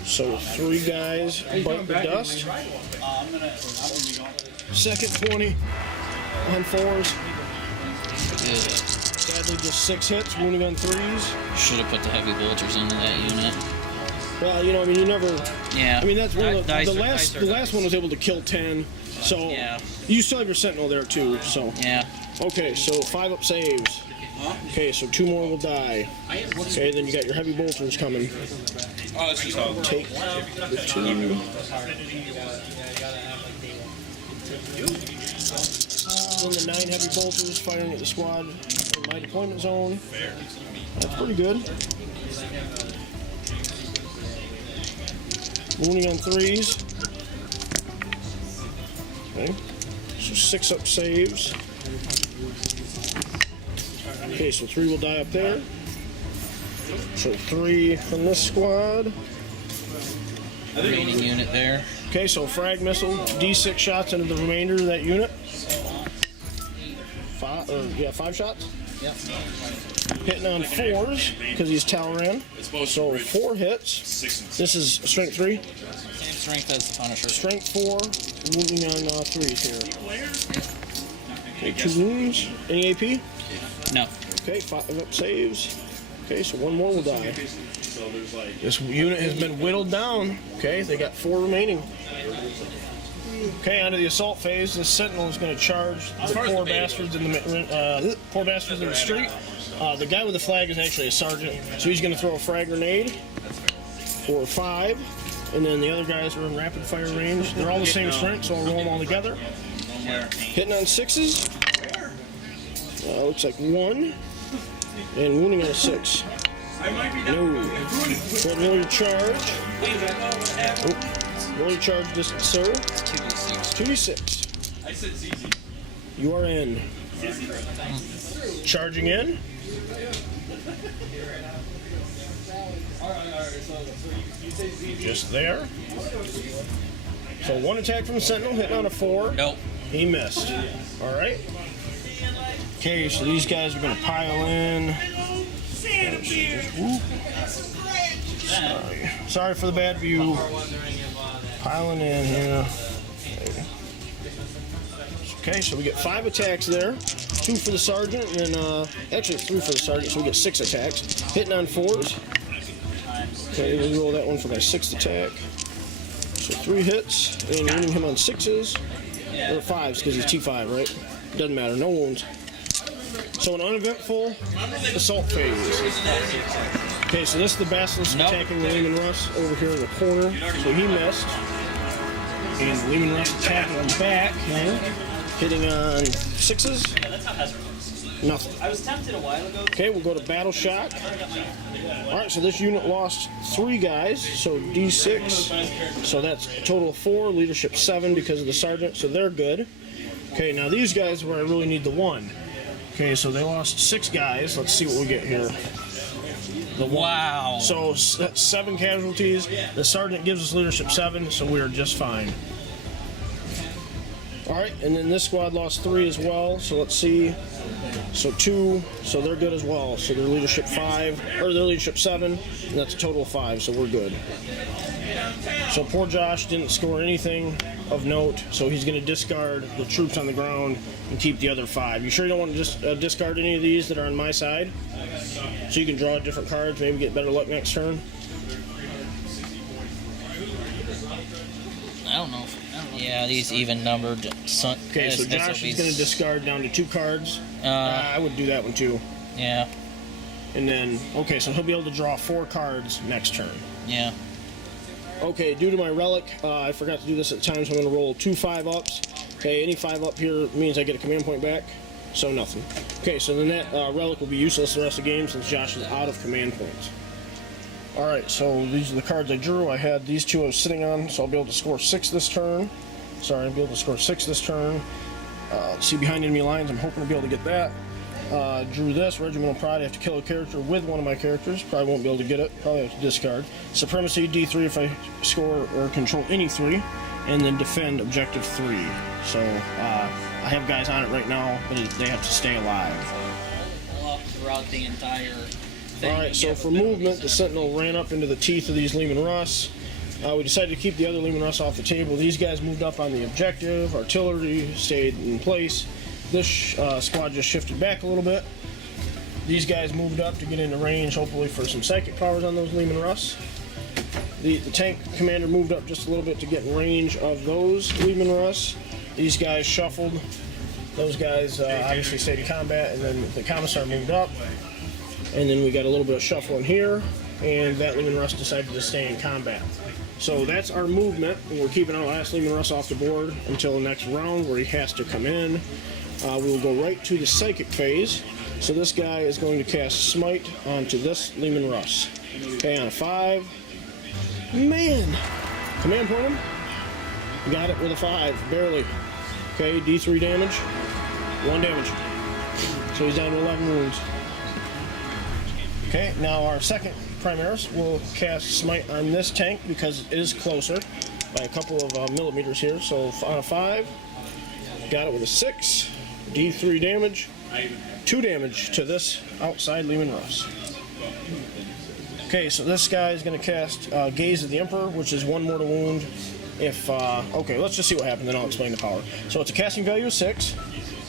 So 3 guys bite the dust. Second 20 on 4s. Sadly, just 6 hits, wounding on 3s. Should have put the heavy bolters into that unit. Well, you know, I mean, you never. Yeah. I mean, that's one of the last one was able to kill 10. So yeah. You still have your sentinel there too. So yeah. Okay, so 5 up saves. Okay, so 2 more will die. Okay, then you got your heavy bolters coming. Oh, that's just how. Take the 2. Then the 9 heavy bolters firing at the squad in my deployment zone. That's pretty good. Wounding on 3s. Okay, so 6 up saves. Okay, so 3 will die up there. So 3 from this squad. Remaining unit there. Okay, so frag missile, D6 shots into the remainder of that unit. 5 shots. Yep. Hitting on 4s because he's Talaran. So 4 hits. This is strength 3. Same strength as the Punisher. Strength 4, wounding on 3s here. Okay, 2 wounds. Any AP? No. Okay, 5 up saves. Okay, so 1 more will die. This unit has been whittled down. Okay, they got 4 remaining. Okay, onto the assault phase. This sentinel is going to charge the poor bastards in the street. The guy with the flag is actually a sergeant, so he's going to throw a frag grenade for 5, and then the other guys are in rapid fire range. They're all the same strength, so I'll roll them all together. Hitting on 6s. Looks like 1, and wounding on a 6. No. But roll your charge. Roll your charge distance, sir. 2d6. I said ZZ. You are in. Charging in. Just there. So 1 attack from the sentinel, hitting on a 4. Nope. He missed. All right. Okay, so these guys are going to pile in. Sorry for the bad view. Piling in here. Okay, so we get 5 attacks there. 2 for the sergeant, and actually 3 for the sergeant, so we get 6 attacks. Hitting on 4s. Okay, we'll roll that one for my 6th attack. So 3 hits, and wounding him on 6s. Or 5s, because he's T5, right? Doesn't matter, no wounds. So an uneventful assault phase. Okay, so this is the Basilisk attacking the Lehman Russ over here in the corner. So he missed. And the Lehman Russ attacking on the back. Hitting on 6s. Yeah, that's how Hazard works. Nothing. I was tempted a while ago. Okay, we'll go to Battle Shock. Alright, so this unit lost 3 guys, so D6. So that's a total of 4, leadership 7 because of the sergeant, so they're good. Okay, now these guys where I really need the 1. Okay, so they lost 6 guys. Let's see what we get here. Wow. So that's 7 casualties. The sergeant gives us leadership 7, so we are just fine. Alright, and then this squad lost 3 as well, so let's see. So 2, so they're good as well. So they're leadership 5, or they're leadership 7, and that's a total of 5, so we're good. So poor Josh didn't score anything of note, so he's going to discard the troops on the ground and keep the other 5. You sure you don't want to just discard any of these that are on my side? So you can draw different cards, maybe get better luck next turn? I don't know. Yeah, these even numbered. Okay, so Josh is going to discard down to 2 cards. I would do that one too. Yeah. And then, okay, so he'll be able to draw 4 cards next turn. Yeah. Okay, due to my relic, I forgot to do this at the time, so I'm going to roll 2 5-ups. Okay, any 5-up here means I get a command point back, so nothing. Okay, so then that relic will be useless the rest of the game since Josh is out of command points. Alright, so these are the cards I drew. I had these 2 I was sitting on, so I'll be able to score 6 this turn. Sorry, I'll be able to score 6 this turn. See behind enemy lines, I'm hoping to be able to get that. Drew this, Regimental Pride, I have to kill a character with one of my characters. Probably won't be able to get it, probably have to discard. Supremacy, D3 if I score or control any 3. And then Defend, Objective 3. So, I have guys on it right now, but they have to stay alive. Throughout the entire thing. Alright, so for movement, the Sentinel ran up into the teeth of these Lehman Russ. We decided to keep the other Lehman Russ off the table. These guys moved up on the objective. Artillery stayed in place. This squad just shifted back a little bit. These guys moved up to get into range, hopefully for some psychic powers on those Lehman Russ. The tank commander moved up just a little bit to get in range of those Lehman Russ. These guys shuffled. Those guys obviously stayed in combat, and then the commissar moved up. And then we got a little bit of shuffling here, and that Lehman Russ decided to stay in combat. So that's our movement, and we're keeping our last Lehman Russ off the board until the next round where he has to come in. We will go right to the psychic phase. So this guy is going to cast Smite onto this Lehman Russ. Okay, on a 5. Man! Command point him. Got it with a 5, barely. Okay, D3 damage. 1 damage. So he's down to 11 wounds. Okay, now our second Primaris will cast Smite on this tank because it is closer by a couple of millimeters here. So on a 5, got it with a 6, D3 damage, 2 damage to this outside Lehman Russ. Okay, so this guy is going to cast Gaze of the Emperor, which is 1 mortal wound. If okay, let's just see what happens, then I'll explain the power. So it's a casting value of 6.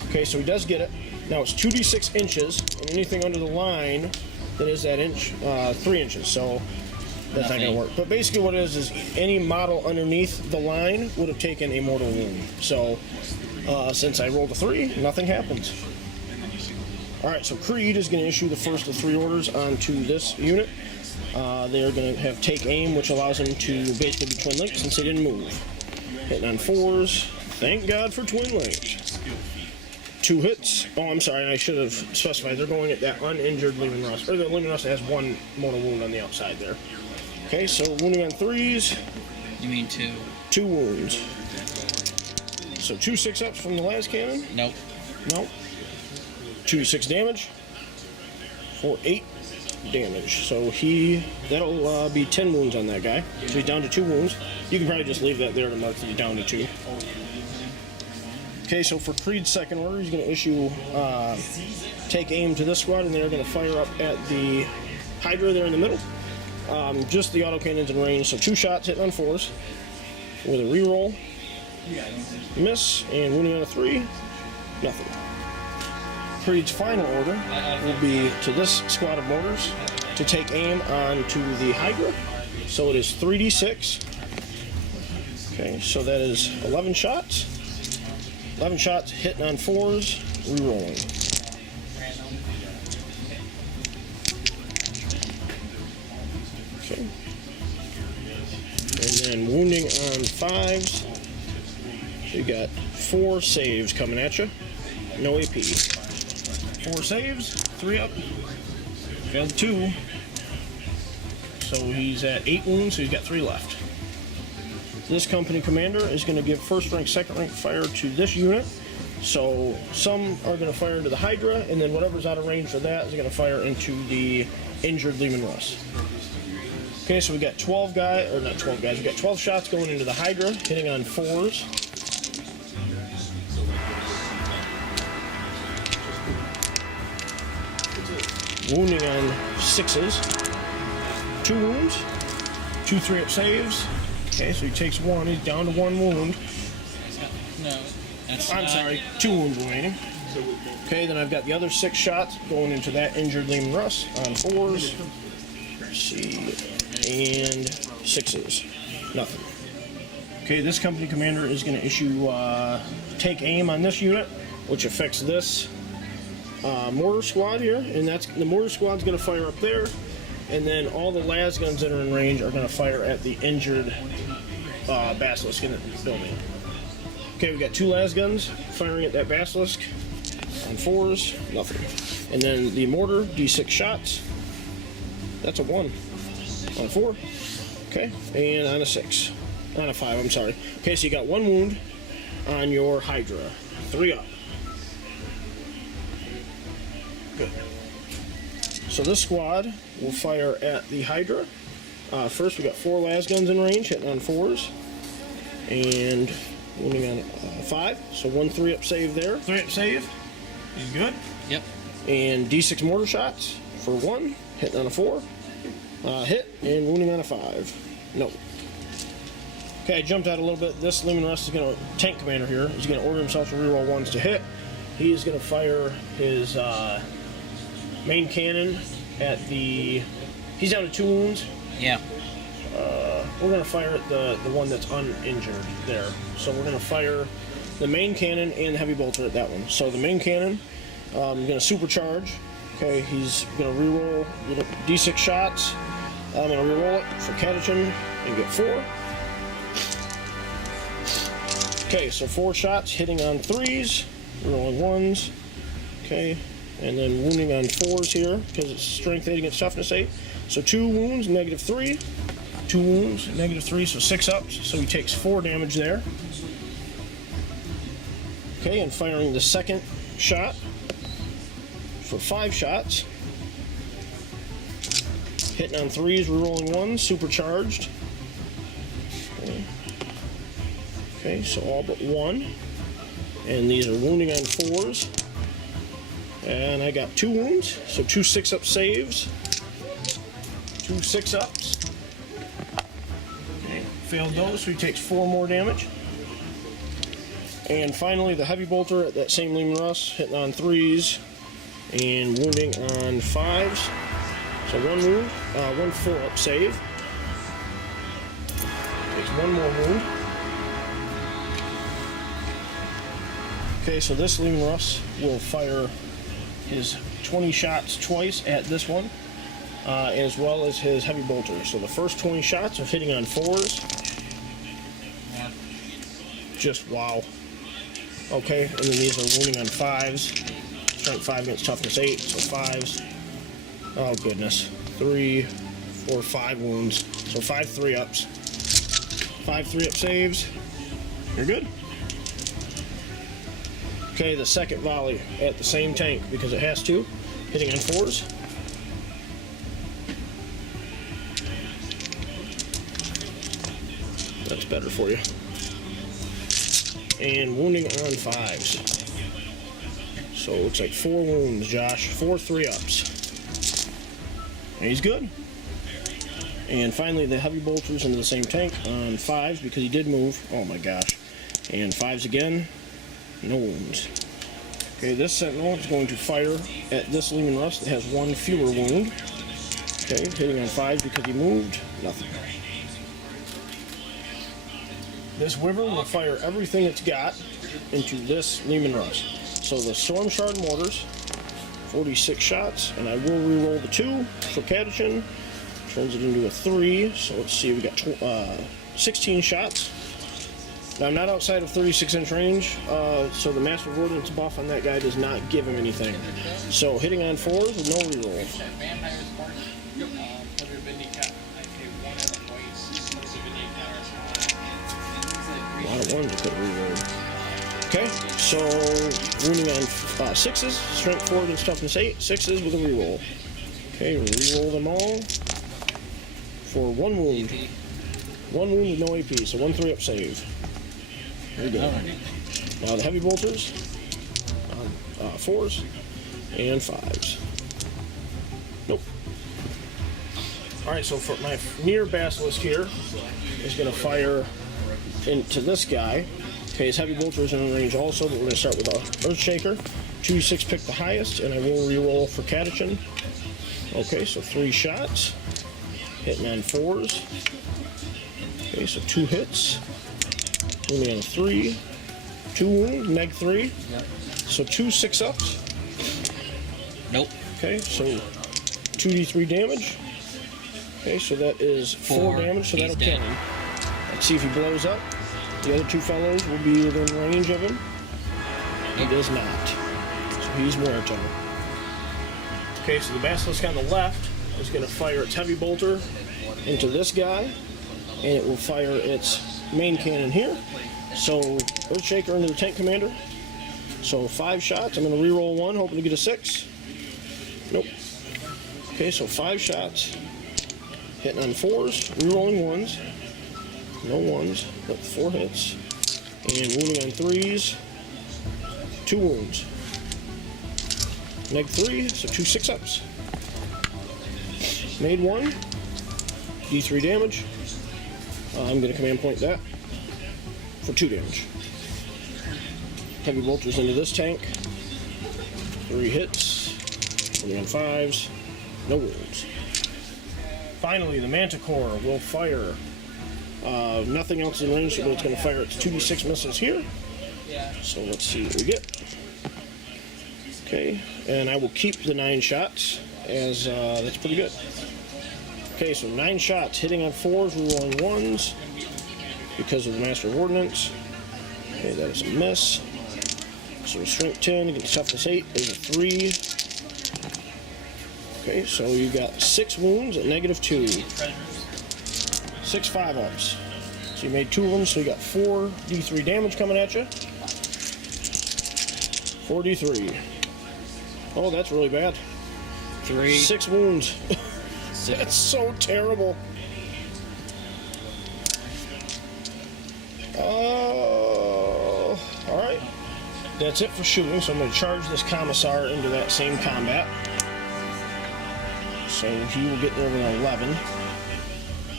Okay, so he does get it. Now it's 2d6 inches, and anything under the line that is that inch, 3 inches. So that's not going to work. But basically what it is any model underneath the line would have taken a mortal wound. So since I rolled a 3, nothing happens. Alright, so Creed is going to issue the first of 3 orders onto this unit. They are going to have Take Aim, which allows them to basically be twin linked since they didn't move. Hitting on 4s. Thank God for twin linked. 2 hits. Oh, I'm sorry, I should have specified. They're going at that uninjured Lehman Russ. Or the Lehman Russ has 1 mortal wound on the outside there. Okay, so wounding on 3s. You mean 2? 2 wounds. So 2 6-ups from the last cannon? Nope. Nope. 2 6 damage. For 8 damage. So that'll be 10 wounds on that guy. So he's down to 2 wounds. You can probably just leave that there to mark that he's down to 2. Okay, so for Creed's second order, he's going to issue Take Aim to this squad, and they're going to fire up at the Hydra there in the middle. Just the autocannons in range, so 2 shots hitting on 4s with a reroll. Miss, and wounding on a 3, nothing. Creed's final order will be to this squad of mortars to take aim onto the Hydra. So it is 3d6. Okay, so that is 11 shots. 11 shots hitting on 4s, rerolling. Okay. And then wounding on 5s. So you got 4 saves coming at you. No AP. 4 saves, 3 up. Failed 2. So he's at 8 wounds, so he's got 3 left. This company commander is going to give first rank, second rank fire to this unit. So some are going to fire into the Hydra, and then whatever's out of range for that is going to fire into the injured Lehman Russ. Okay, so we got 12 guys, or not 12 guys, we got 12 shots going into the Hydra, hitting on 4s. Wounding on 6s. 2 wounds. 2 3-up saves. Okay, so he takes 1. He's down to 1 wound. No, that's I'm sorry, 2 wounds remaining. Okay, then I've got the other 6 shots going into that injured Lehman Russ on 4s. Let's see, and 6s. Nothing. Okay, this company commander is going to issue take aim on this unit, which affects this mortar squad here, and that's the mortar squad's going to fire up there, and then all the las guns that are in range are going to fire at the injured basilisk in the building. Okay, we got 2 las guns firing at that basilisk on 4s, nothing. And then the mortar, D6 shots. That's a 1 on 4. Okay, and on a 6. On a 5, I'm sorry. Okay, so you got 1 wound on your Hydra. 3 up. Good. So this squad will fire at the Hydra. First, we got 4 las guns in range, hitting on 4s. And wounding on 5. So 1 3-up save there. 3-up save. He's good. Yep. And D6 mortar shots for 1, hitting on a 4. Hit and wounding on a 5. No. Okay, I jumped out a little bit. This Lehman Russ is going to, tank commander here, is going to order himself to reroll 1s to hit. He is going to fire his main cannon at the, he's down to 2 wounds. Yeah. We're going to fire at the one that's uninjured there. So we're going to fire the main cannon and the heavy bolter at that one. So the main cannon, I'm going to supercharge. Okay, he's going to reroll D6 shots. I'm going to reroll it for catechin and get 4. Okay, so 4 shots hitting on 3s, rolling 1s. Okay, and then wounding on 4s here because it's strength 8 against toughness 8. So 2 wounds, negative 3. 2 wounds, negative 3, so 6 ups. So he takes 4 damage there. Okay, and firing the second shot for 5 shots. Hitting on 3s, rerolling 1s, supercharged. Okay, so all but 1. And these are wounding on 4s. And I got 2 wounds, so 2 6-up saves. 2 6-ups. Okay, failed those, so he takes 4 more damage. And finally, the heavy bolter at that same Lehman Russ, hitting on 3s and wounding on 5s. So 1 wound, 1 4-up save. Takes 1 more wound. Okay, so this Lehman Russ will fire his 20 shots twice at this one, as well as his heavy bolter. So the first 20 shots are hitting on 4s. Just wow. Okay, and then these are wounding on 5s. Strength 5 against toughness 8, so 5s. Oh goodness. 3, 4, 5 wounds. So 5 3-ups. 5 3-up saves. You're good. Okay, the second volley at the same tank because it has to. Hitting on 4s. That's better for you. And wounding on 5s. So it looks like 4 wounds, Josh. 4 3-ups. And he's good. And finally, the heavy bolters into the same tank on 5s because he did move. Oh my gosh. And 5s again. No wounds. Okay, this sentinel is going to fire at this Lehman Russ that has 1 fewer wound. Okay, hitting on 5s because he moved. Nothing. This wyvern will fire everything it's got into this Lehman Russ. So the storm shard mortars, 46 shots, and I will re-roll the 2 for catechin Turns it into a 3. So let's see, we got 16 shots. Now I'm not outside of 36-inch range, so the Master of Ordnance buff on that guy does not give him anything. So hitting on 4s with no reroll. A lot of 1s to put reroll. Okay, so wounding on 6s, strength 4 against toughness 8, 6s with a reroll. Okay, reroll them all for 1 wound. 1 wound with no AP, so 1 3-up save. There we go. Now the heavy bolters, 4s and 5s. Nope. Alright, so for my near basilisk here is going to fire into this guy. Okay, his heavy bolter is in range also, but we're going to start with a Earthshaker. 2d6 pick the highest, and I will reroll for Catechin. Okay, so 3 shots. Hitting on 4s. Okay, so 2 hits. Wounding on 3. 2 wound, neg 3. Yep. So 2 6-ups. Nope. Okay, so 2d3 damage. Okay, so that is 4 damage, so that'll kill him. Let's see if he blows up. The other 2 fellows will be within range of him. He does not. So he's mortal. Okay, so the basilisk on the left is going to fire its heavy bolter into this guy, and it will fire its main cannon here. So Earthshaker into the tank commander. So 5 shots. I'm going to reroll 1, hoping to get a 6. Nope. Okay, so 5 shots. Hitting on 4s, rerolling 1s. No 1s, but 4 hits. And wounding on 3s. 2 wounds. Neg 3, so 2 6-ups. Made 1. D3 damage. I'm going to command point that for 2 damage. Heavy bolters into this tank. 3 hits. Wounding on 5s. No wounds. Finally, the Manticore will fire. Nothing else in range, so it's going to fire its 2d6 missiles here. So let's see what we get. Okay, and I will keep the 9 shots, as that's pretty good. Okay, so 9 shots, hitting on 4s, rerolling 1s, because of the Master of Ordnance. Okay, that is a miss. So strength 10 against toughness 8 is a 3. Okay, so you got 6 wounds at negative 2. 6 5-ups. So you made 2 of them, so you got 4 d3 damage coming at you. 4 d3. Oh, that's really bad. 6 wounds. That's so terrible. Alright. That's it for shooting, so I'm going to charge this Commissar into that same combat. So he will get there with an 11.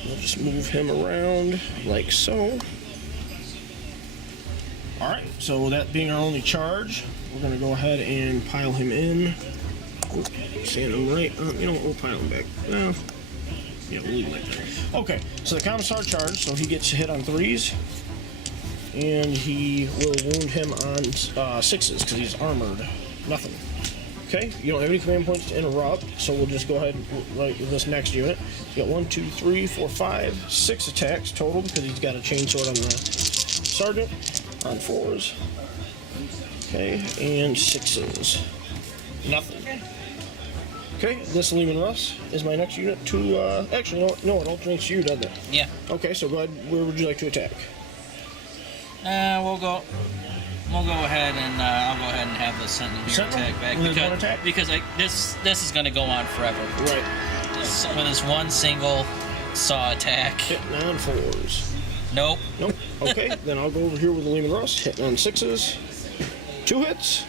We'll just move him around like so. Alright, so that being our only charge, we're going to go ahead and pile him in. Oops, stand him right. You know what, we'll pile him back. Yeah, we'll leave him right there. Okay, so the Commissar charged, so he gets hit on 3s. And he will wound him on 6s, because he's armored. Nothing. Okay, you don't have any command points to interrupt, so we'll just go ahead and write this next unit. You got 1, 2, 3, 4, 5, 6 attacks total, because he's got a chainsword on the sergeant. On 4s. Okay, and 6s. Nothing. Okay, this Lehman Russ is my next unit to, actually, no, it alternates to you, doesn't it? Yeah. Okay, so go ahead, where would you like to attack? We'll go ahead and I'll go ahead and have the Sentinel here attack back because this is going to go on forever. Right. With this one single saw attack. Hitting on 4s. Nope. Nope. Okay, then I'll go over here with the Lehman Russ, hitting on 6s. 2 hits.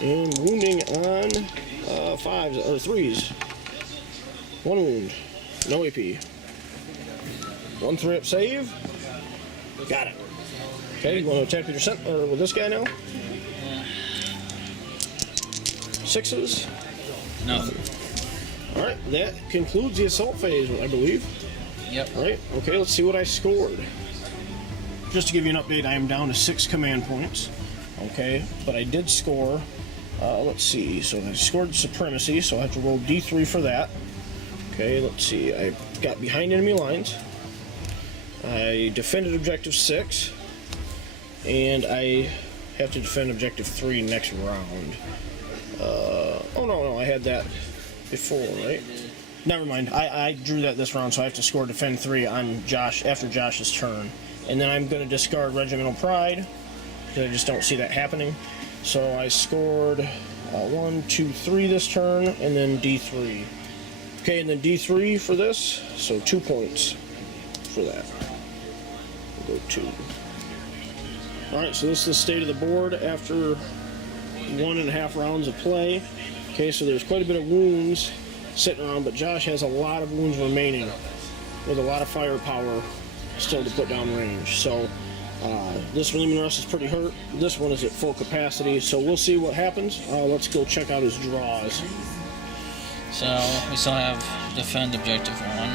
And wounding on 5s, or 3s. 1 wound. No AP. 1 3-up save. Got it. Okay, you want to attack with your Sentinel, or with this guy now? 6s. Nothing. Alright, that concludes the assault phase, I believe. Yep. Right, okay, let's see what I scored. Just to give you an update, I am down to 6 command points. Okay, but I did score, let's see, so I scored Supremacy, so I have to roll D3 for that. Okay, let's see. I got behind enemy lines. I defended objective 6. And I have to defend objective 3 next round. Oh no, I had that before, right? Never mind. I drew that this round, so I have to score defend 3 on Josh after Josh's turn. And then I'm going to discard Regimental Pride, because I just don't see that happening. So I scored 1, 2, 3 this turn, and then D3. Okay, and then D3 for this, so 2 points for that. We'll go 2. Alright, so this is the state of the board after 1.5 rounds of play. Okay, so there's quite a bit of wounds sitting around, but Josh has a lot of wounds remaining with a lot of firepower still to put down range. So this Lehman Russ is pretty hurt. This one is at full capacity, so we'll see what happens. Let's go check out his draws. So we still have defend objective 1,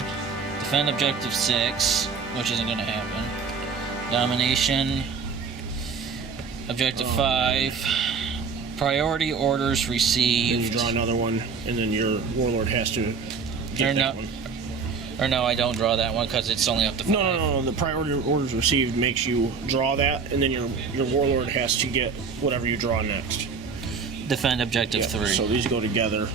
defend objective 6, which isn't going to happen. Domination, objective 5, priority orders received. Then you draw another one, and then your warlord has to get that one. Or no, I don't draw that one because it's only up to 5. No. The priority orders received makes you draw that, and then your warlord has to get whatever you draw next. Defend objective 3. So these go together.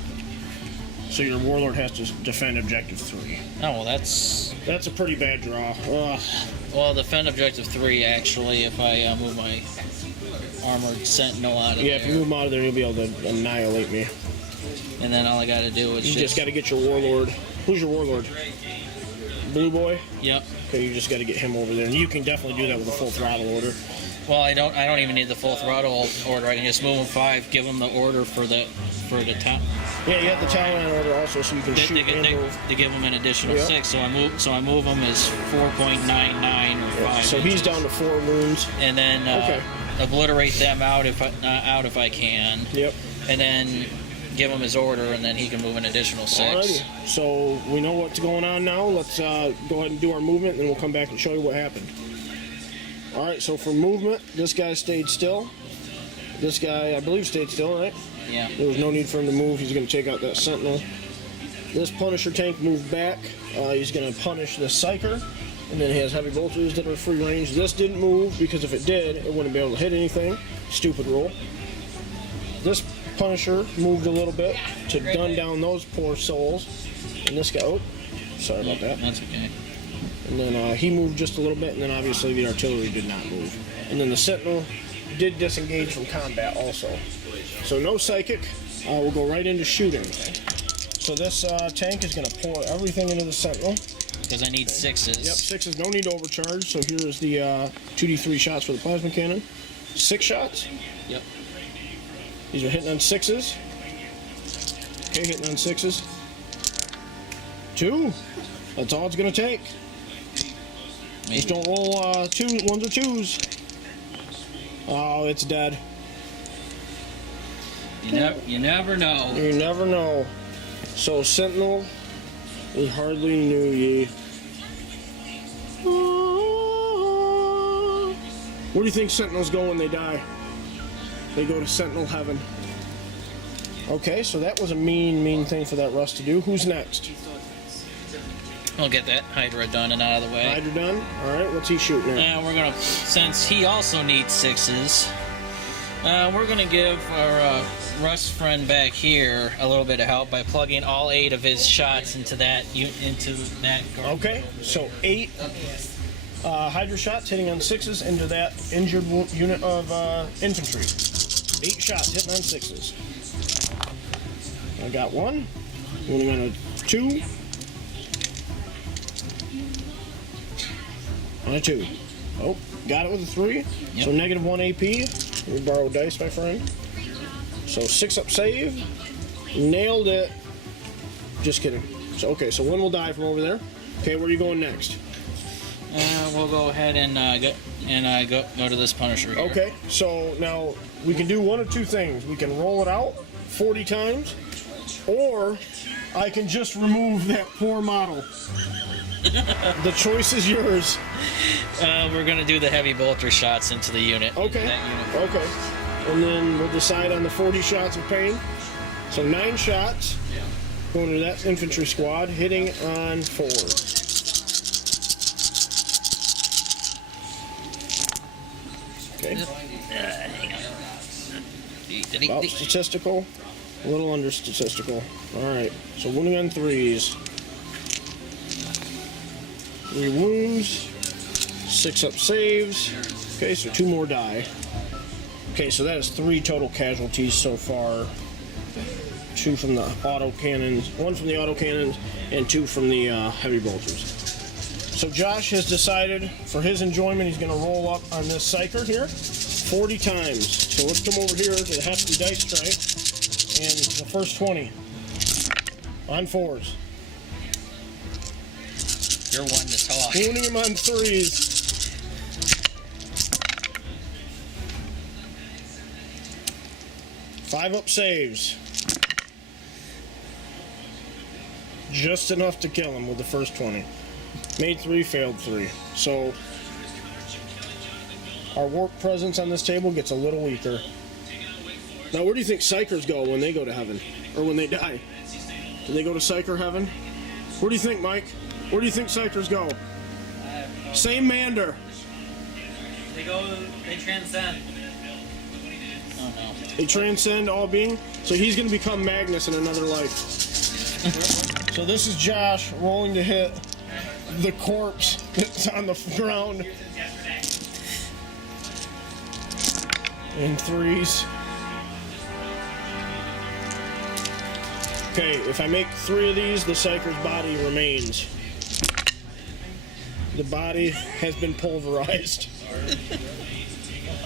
So your warlord has to defend objective 3. Oh, well, that's a pretty bad draw. Ugh. Well, defend objective 3 actually if I move my armored sentinel out of there. Yeah, if you move him out of there, you'll be able to annihilate me. And then all I got to do is you just got to get your warlord. Who's your warlord? Blue boy? Yep. Okay, you just got to get him over there, and you can definitely do that with a full throttle order. Well, I don't even need the full throttle order. I can just move him 5, give him the order for the top. Yeah, you have the Talon order also, so you can shoot and move. They give him an additional 6, so I move him as 4.99 or 5. So he's down to 4 wounds. And then obliterate them out if I can. Yep. And then give him his order, and then he can move an additional 6. Alrighty. So we know what's going on now. Let's go ahead and do our movement, and then we'll come back and show you what happened. Alright, so for movement, this guy stayed still. This guy, I believe, stayed still, right? Yeah. There was no need for him to move. He's going to take out that Sentinel. This Punisher tank moved back. He's going to punish the Psyker. And then he has heavy bolters that are free range. This didn't move, because if it did, it wouldn't be able to hit anything. Stupid rule. This Punisher moved a little bit to gun down those poor souls. And this guy, oh, sorry about that. That's okay. And then he moved just a little bit, and then obviously the artillery did not move. And then the Sentinel did disengage from combat also. So no psychic. We'll go right into shooting. So this tank is going to pour everything into the Sentinel. Because I need 6s. Yep, 6s. No need to overcharge. So here is the 2d3 shots for the plasma cannon. 6 shots. Yep. These are hitting on 6s. Okay, hitting on 6s. 2. That's all it's going to take. Maybe. Just don't roll 1s or 2s. Oh, it's dead. You never know. You never know. So Sentinel, we hardly knew ye. Where do you think Sentinels go when they die? They go to Sentinel Heaven. Okay, so that was a mean thing for that Russ to do. Who's next? I'll get that Hydra done and out of the way. Hydra done? Alright, what's he shooting at? Now we're gonna, since he also needs 6s, we're gonna give our Russ friend back here a little bit of help by plugging all 8 of his shots into that guard. Okay, so 8 Hydra shots hitting on 6s into that injured unit of infantry. 8 shots hitting on 6s. I got 1. Moving on a 2. On a 2. Oh, got it with a 3. Yep. So -1 AP. We borrow dice, my friend. So 6 up save. Nailed it. Just kidding. So okay, so 1 will die from over there. Okay, where are you going next? We'll go ahead and go to this Punisher here. Okay, so now we can do one of 2 things. We can roll it out 40 times, or I can just remove that poor model. The choice is yours. We're gonna do the heavy bolter shots into the unit. Okay. Okay. And then we'll decide on the 40 shots of pain. So 9 shots. Going to that infantry squad, hitting on 4. Okay. About statistical, a little under statistical. Alright, so wounding on 3s. 3 wounds, 6 up saves. Okay, so 2 more die. Okay, so that is 3 total casualties so far. 2 from the autocannons, 1 from the autocannons, and 2 from the heavy bolters. So Josh has decided, for his enjoyment, he's going to roll up on this psyker here 40 times. So let's come over here to the hefty dice strike, and the first 20 on 4s. You're one to talk. Wounding him on 3s. 5 up saves. Just enough to kill him with the first 20. Made 3, failed 3. So our warp presence on this table gets a little weaker. Now, where do you think psychers go when they go to heaven? Or when they die? Do they go to psycher heaven? Where do you think, Mike? Where do you think psychers go? Same Mander. They transcend. Oh no. They transcend all being. So he's going to become Magnus in another life. So this is Josh rolling to hit the corpse that's on the ground. In 3s. Okay, if I make 3 of these, the psyker's body remains. The body has been pulverized.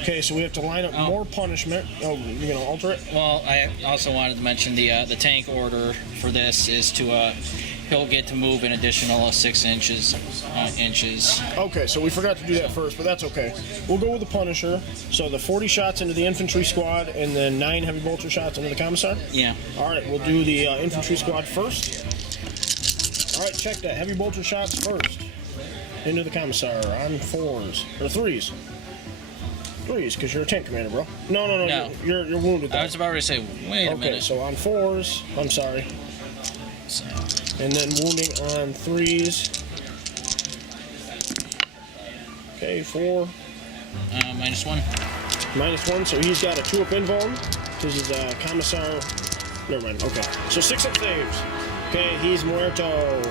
Okay, so we have to line up more punishment. Oh, you're gonna alter it? Well, I also wanted to mention the tank order for this is to he'll get to move an additional 6 inches. Okay, so we forgot to do that first, but that's okay. We'll go with the Punisher. So the 40 shots into the infantry squad, and then 9 heavy bolter shots into the commissar. Yeah. All right, we'll do the infantry squad first. All right, check that. Heavy bolter shots first into the commissar on 4s or 3s. 3s, because you're a tank commander, bro. No. You're wounded. Though. I was about to say, wait a minute. Okay, so on 4s, I'm sorry. So, And then wounding on 3s. Okay, 4. -1. -1, so he's got a 2-up invuln. This is commissar. Never mind. Okay, so 6 up saves. Okay, he's muerto.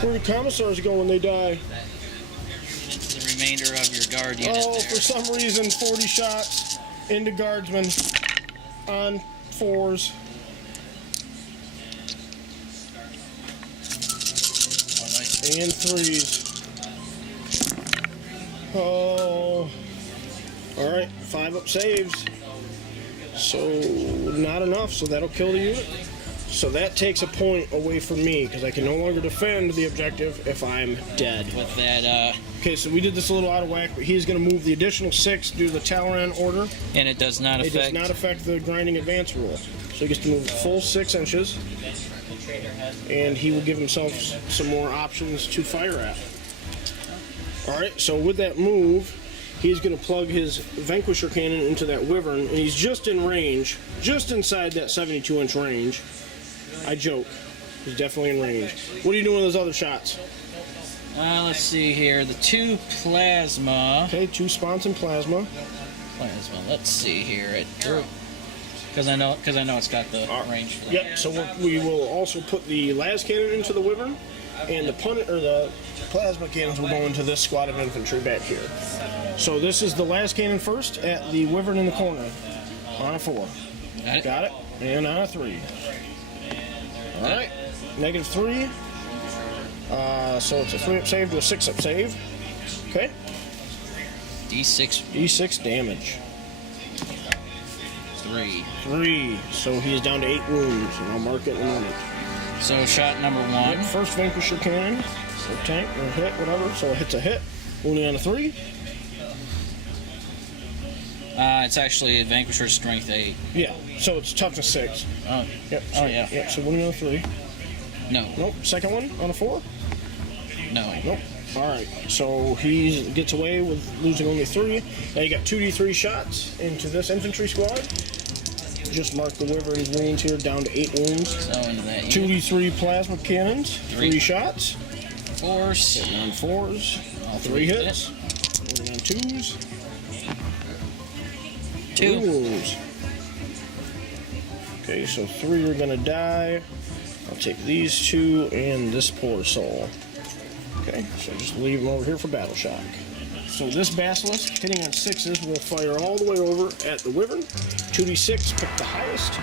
Where do commissars go when they die? The remainder of your guard unit. Oh, there. for some reason, 40 shots into guardsmen on 4s. And 3s. Oh. Alright, 5 up saves. So, not enough, so that'll kill the unit. So that takes a point away from me, because I can no longer defend the objective if I'm dead. With that, Okay, so we did this a little out of whack, but he's going to move the additional 6 due to the Talleyrand order. and it does not It affect. does not affect the grinding advance rule. So he gets to move the full 6 inches, and he will give himself some more options to fire at. Alright, so with that move, he's going to plug his Vanquisher cannon into that Wyvern, and he's just in range, just inside that 72-inch range. I joke. He's definitely in range. What are you doing with those other shots? Let's see here. The 2 plasma. Okay, 2 spawns and plasma. Let's see here. Because I know it's got the range for that. Yep, so we will also put the las cannon into the Wyvern, and the plasma cannons will go into this squad of infantry back here. So this is the las cannon first at the Wyvern in the corner on a 4. Got it? Got it? And on a 3. Alright, -3. So it's a 3-up save to a 6-up save. Okay, D6 D6 damage. 3. 3. So he is down to 8 wounds, and I'll mark it in a moment. So shot number 1. First Vanquisher cannon, or tank, or hit, whatever. So it hits a hit, wounding on a 3. It's actually a Vanquisher strength 8. Yeah, so it's toughness 6. Oh, Yep. oh yeah. Yep, so wounding on a 3. No. Nope, second one on a 4. No. Nope. Alright, so he gets away with losing only 3. Now you got 2d3 shots into this infantry squad. just mark the wyvern's wounds here down to 8 wounds. So into that. 2d3 plasma cannons, 3 shots. 4s. Hitting on 4s. All 3 hits. Hitting on 2s. 2 wounds. Okay, so 3 are gonna die. I'll take these 2 and this poor soul. Okay, so just leave them over here for battle shock. So this basilisk, hitting on 6s, will fire all the way over at the wyvern. 2d6, pick the highest.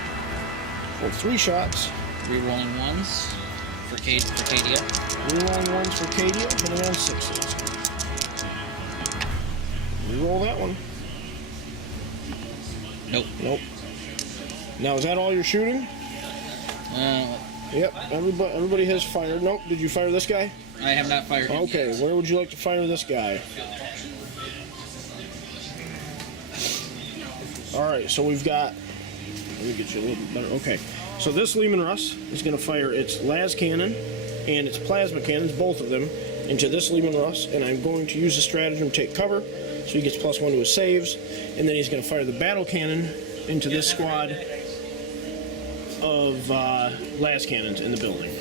For 3 shots. Rerolling 1s for Cadia. Rerolling 1s for Cadia, hitting on 6s. Reroll that one. Nope. Nope. Now, is that all you're shooting? Yep, everybody has fired. Nope, did you fire this guy? I have not fired him Okay, yet. where would you like to fire this guy? Alright, so we've got... Let me get you a little bit better. Okay, so this Leman Russ is going to fire its las cannon and its plasma cannons, both of them, into this Leman Russ, and I'm going to use the stratagem to take cover, so he gets +1 to his saves, and then he's going to fire the battle cannon into this squad of las cannons in the building.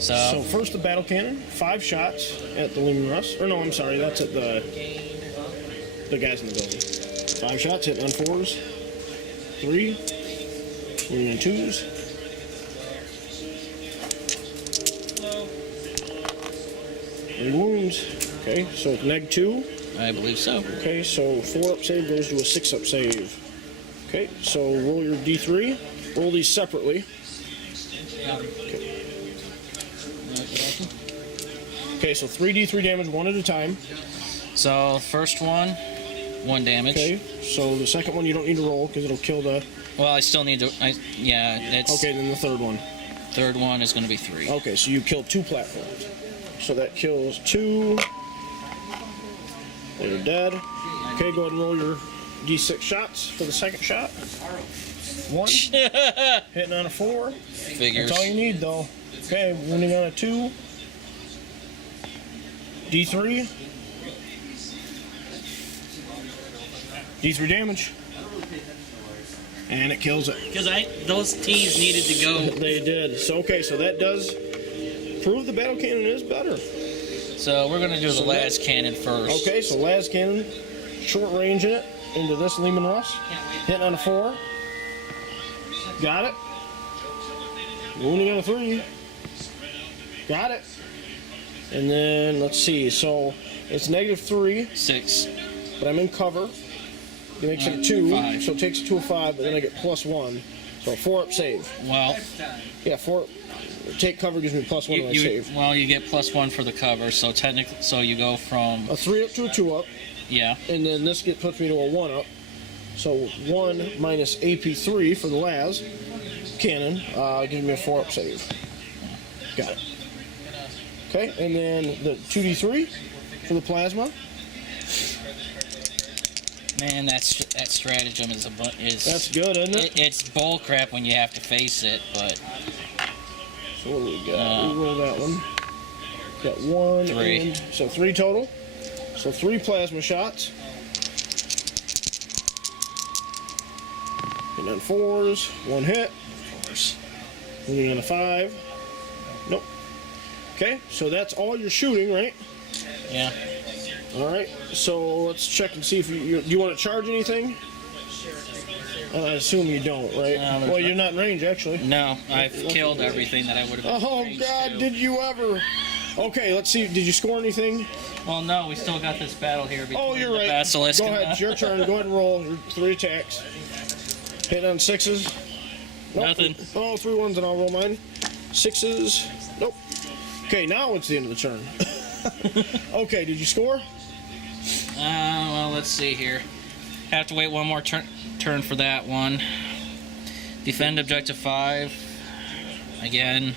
So first the battle cannon, 5 shots at the Leman Russ. Or no, I'm sorry, that's at the guys in the building. 5 shots, hitting on 4s. 3. Hitting on 2s. 3 wounds. Okay, so it's -2. I believe so. Okay, so 4-up save goes to a 6-up save. Okay, so roll your D3. Roll these separately. Okay, so 3d3 damage, 1 at a time. So first one, 1 damage. Okay, so the second one you don't need to roll because it'll kill the... Well, I still need to. Yeah, it's. Okay, then the third one. Third one is going to be 3. Okay, so you killed 2 platforms. So that kills 2. They're dead. Okay, go ahead and roll your d6 shots for the second shot. 1. Hitting on a 4. Figures. That's all you need, though. Okay, wounding on a 2. D3. D3 damage. And it kills it. Because those T's needed to go. They did. So, okay, so that does prove the battle cannon is better. So we're going to do the las cannon first. Okay, so las cannon, short range in it, into this Leman Russ. Hitting on a 4. Got it. Wounding on a 3. Got it. And then, let's see, so it's -3, 6. but I'm in cover. It makes it a 2, 5. so it takes it to a 5, but then I get +1. So a 4-up save. Well, Yeah, 4. Take cover gives me +1 on my save. Well, you get +1 for the cover, so technically, so you go from A 3-up to a 2-up, yeah. and then this puts me to a 1-up. So 1 minus AP3 for the las cannon gives me a 4-up save. Got it. Okay, and then the 2d3 for the plasma. Man, that stratagem is That's good, isn't it? It's bull crap when you have to face it, but. So what do we got? Reroll that one. Got 1, 3. and so 3 total. So 3 plasma shots. Hitting on 4s, 1 hit. Of course. Hitting on a 5. Nope. Okay, so that's all you're shooting, right? Yeah. All right. So let's check and see if do you want to charge anything? I assume you don't, right? Well, you're not in range, actually. No, I've killed everything that I would have. Oh God, did you ever? Okay, let's see. Did you score anything? Well, no, we still got this battle here between Oh, you're the right. basilisk. Go ahead, it's your turn. Go ahead and roll your 3 attacks. Hit on 6s. Nope. Nothing. Oh, 3 1s, and I'll roll mine. 6s. Nope. Okay, now it's the end of the turn. Okay, did you score? Well, let's see here. Have to wait one more turn for that one. Defend objective 5. Again.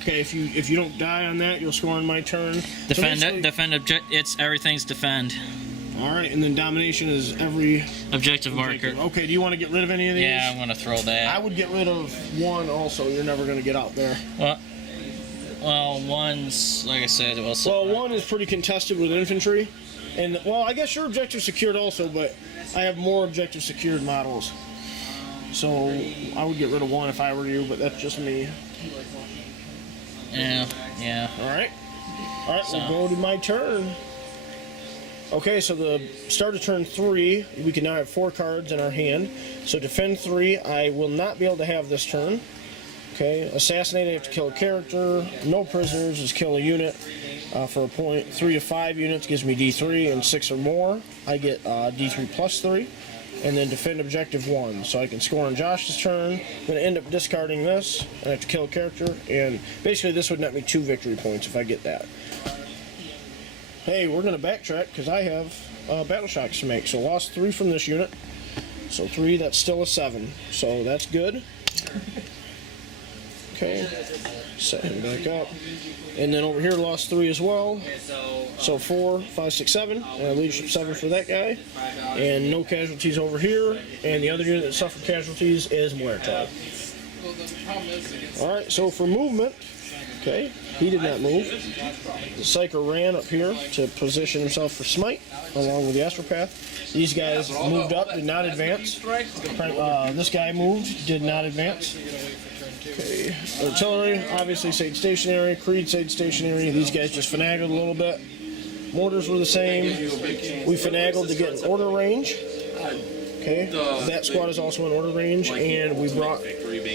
Okay, if you don't die on that, you'll score on my turn. Defend object. It's everything's defend. All right, and then domination is every objective marker. Okay, do you want to get rid of any of these? Yeah, I'm gonna throw that. I would get rid of 1 also. You're never going to get out there. Well, 1's like I said. Well, 1 is pretty contested with infantry, and well, I guess your objective secured also, but I have more objective secured models. So I would get rid of one if I were you, but that's just me. Yeah. Alright, we'll go to my turn. Okay, so the start of turn 3, we can now have 4 cards in our hand. So defend 3, I will not be able to have this turn. Okay, assassinate, I have to kill a character. No prisoners is kill a unit for a point. 3 to 5 units gives me D3, and 6 or more, I get D3 plus 3. And then defend objective 1. So I can score on Josh's turn. I'm going to end up discarding this, and I have to kill a character. And basically this would net me 2 victory points if I get that. Hey, we're going to backtrack because I have battle shocks to make. So lost 3 from this unit. So 3, that's still a 7. So that's good. Okay, set him back up. And then over here lost 3 as well. So 4, 5, 6, 7. Leadership 7 for that guy. And no casualties over here. And the other unit that suffered casualties is Malestrom. Alright, so for movement, okay, he did not move. The Psyker ran up here to position himself for Smite, along with the Astropath. These guys moved up, did not advance. This guy moved, did not advance. Okay, artillery obviously stayed stationary. Creed stayed stationary. These guys just finagled a little bit. Mortars were the same. We finagled to get an order range. Okay, that squad is also in order range, and we brought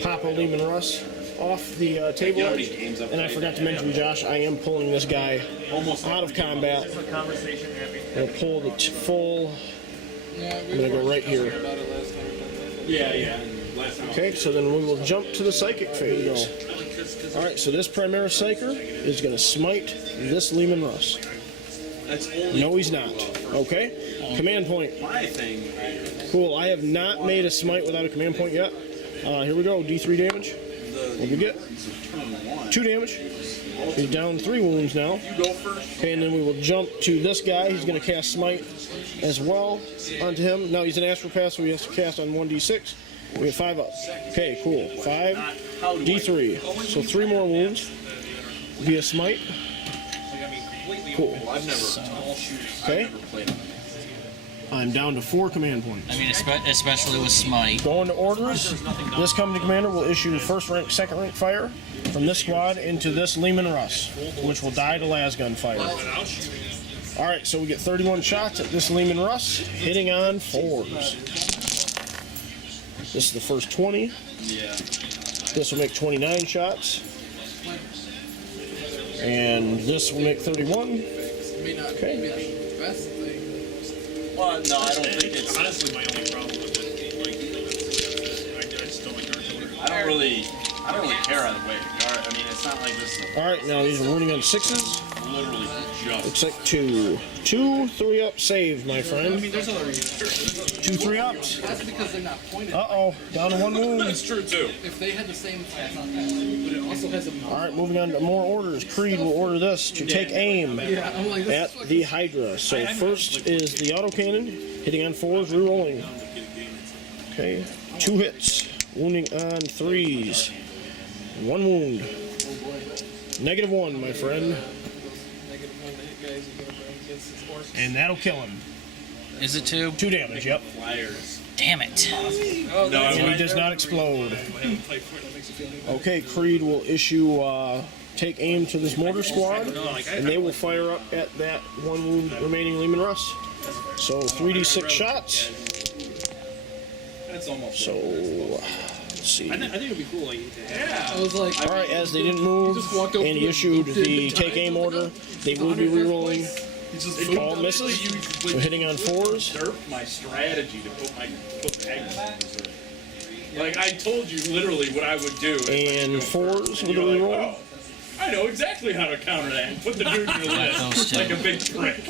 Papa, Lehman, Russ off the table edge. And I forgot to mention, Josh, I am pulling this guy out of combat. I'm going to pull the full. I'm going to go right here. Yeah. Okay, so then we will jump to the psychic phase. Alright, so this Primaris Psyker is going to smite this Lehman Russ. No, he's not. Okay, command point. Cool, I have not made a smite without a command point yet. Here we go, D3 damage. What do we get? 2 damage. He's down 3 wounds now. Okay, and then we will jump to this guy. He's going to cast smite as well onto him. Now he's an Astropath, so he has to cast on 1d6. We have 5 up. Okay, cool. 5, D3. So 3 more wounds via smite. Cool. Okay. I'm down to 4 command points. I mean, especially with Smite. Going to orders. This company commander will issue first rank, second rank fire from this squad into this Lehman Russ, which will die to lasgun fire. Alright, so we get 31 shots at this Lehman Russ, hitting on 4s. This is the first 20. This will make 29 shots. And this will make 31. Okay. Well, no, I don't think it's. Honestly, my only problem with it, like, I just don't like artillery. I don't really care either way. I mean, it's not like this. Alright, now these are wounding on 6s. Literally just. Looks like 2. 2 3-up save, my friend. 2 3-ups. That's because they're not pointed. Uh-oh, down to 1 wound. That's true too. If they had the same attack on that, but it also has a. Alright, moving on to more orders. Creed will order this to take aim Yeah, I'm like, this at the Hydra. So first is the autocannon, hitting on 4s, re-rolling. Okay, 2 hits, wounding on 3s. 1 wound. -1, my friend. And that'll kill him. Is it 2? 2 damage, yep. Damn it. And he does not explode. Okay, Creed will issue take aim to this mortar squad, and they will fire up at that 1 wound remaining Lehman Russ. So 3d6 shots. That's almost. So let's see. I think it'd be cool, like, I was like, All right, as they didn't move and he issued the take aim order, they will be re-rolling. All misses. So hitting on 4s. Derp my strategy to put the eggs in reserve. Like, I told you literally what I would do. And 4s with a re-roll. Oh, I know exactly how to counter that and put the dude in your list like a big prick.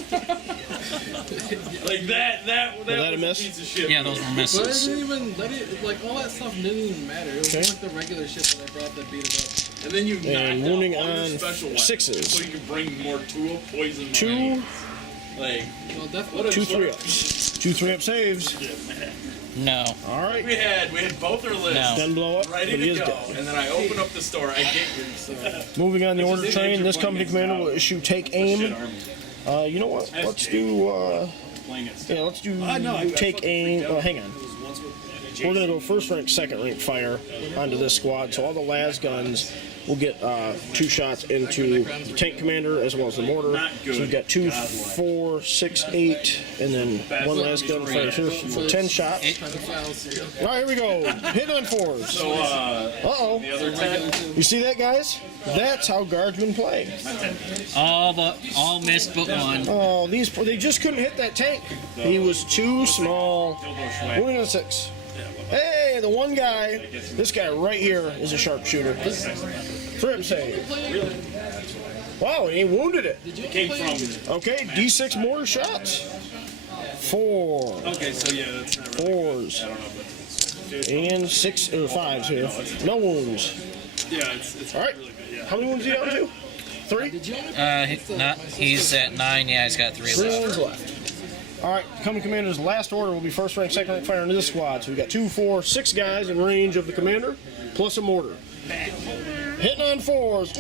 Like that that a was miss? a piece of shit. Yeah, those were but it misses. didn't even, like, all that stuff didn't even matter. It was Okay. like the regular shit that I brought that beat it up. And then you And knocked wounding out all your on special weapons 6s. so you can bring more tool poison. 2, Like, Well, definitely. 2 3-ups. 2 3-up saves. No. All right. we had both our lists No. Doesn't blow up, ready but he to is go, dead. and then I open up the store. I get yours. Moving on the order train, this company commander will issue take aim. You know what? Let's do. Playing it. Yeah, let's do take aim. Oh, hang on. we're going to go first rank, second rank fire onto this squad. So all the las guns will get 2 shots into the tank commander as well as the mortar. So we've got 2, 4, 6, 8, and then 1 las gun fires here for 10 shots. All right, here we go. Hit on 4s. So, Uh-oh. the other 10. You see that, guys? That's how guardsmen play. All missed but one. Oh, they just couldn't hit that tank. He was too small. Winning on 6. Hey, the one guy, this guy right here is a sharpshooter. 3-up save. Wow, he wounded it. Came from. Okay, D6 mortar shots. 4. Okay, so yeah, that's not really. 4s. And 6 or 5s here. No wounds. Yeah, it's All right. really good. Yeah. How many wounds is he down to? 3? He's at 9. Yeah, he's got 3 3 left. wounds left. All right, coming commander's last order will be first rank, second rank fire into this squad. So we got 2, 4, 6 guys in range of the commander, plus a mortar. Hitting on 4s.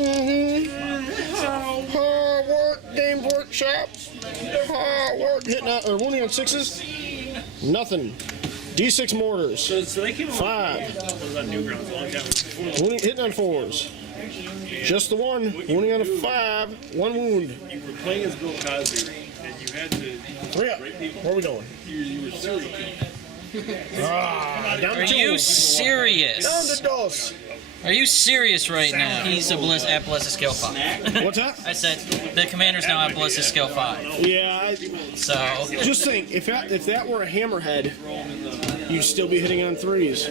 Hard work, game workshop. Hard work. Hitting on, or wounding on 6s. Nothing. D6 mortars. So they came 5. on Newgrounds a long time before. Wounding, hitting on 4s. Just the one. Wounding on a 5. 1 wound. You were playing as Bill Cosby, and you had to. 3 up. Where are we going? You were serious. Down to Are 2. you serious? Down to dos. Are you serious right now? He's at Ballista skill 5. What's that? I said the commander's now at Ballista skill 5. Yeah, So just think, if that were a hammerhead, you'd still be hitting on 3s.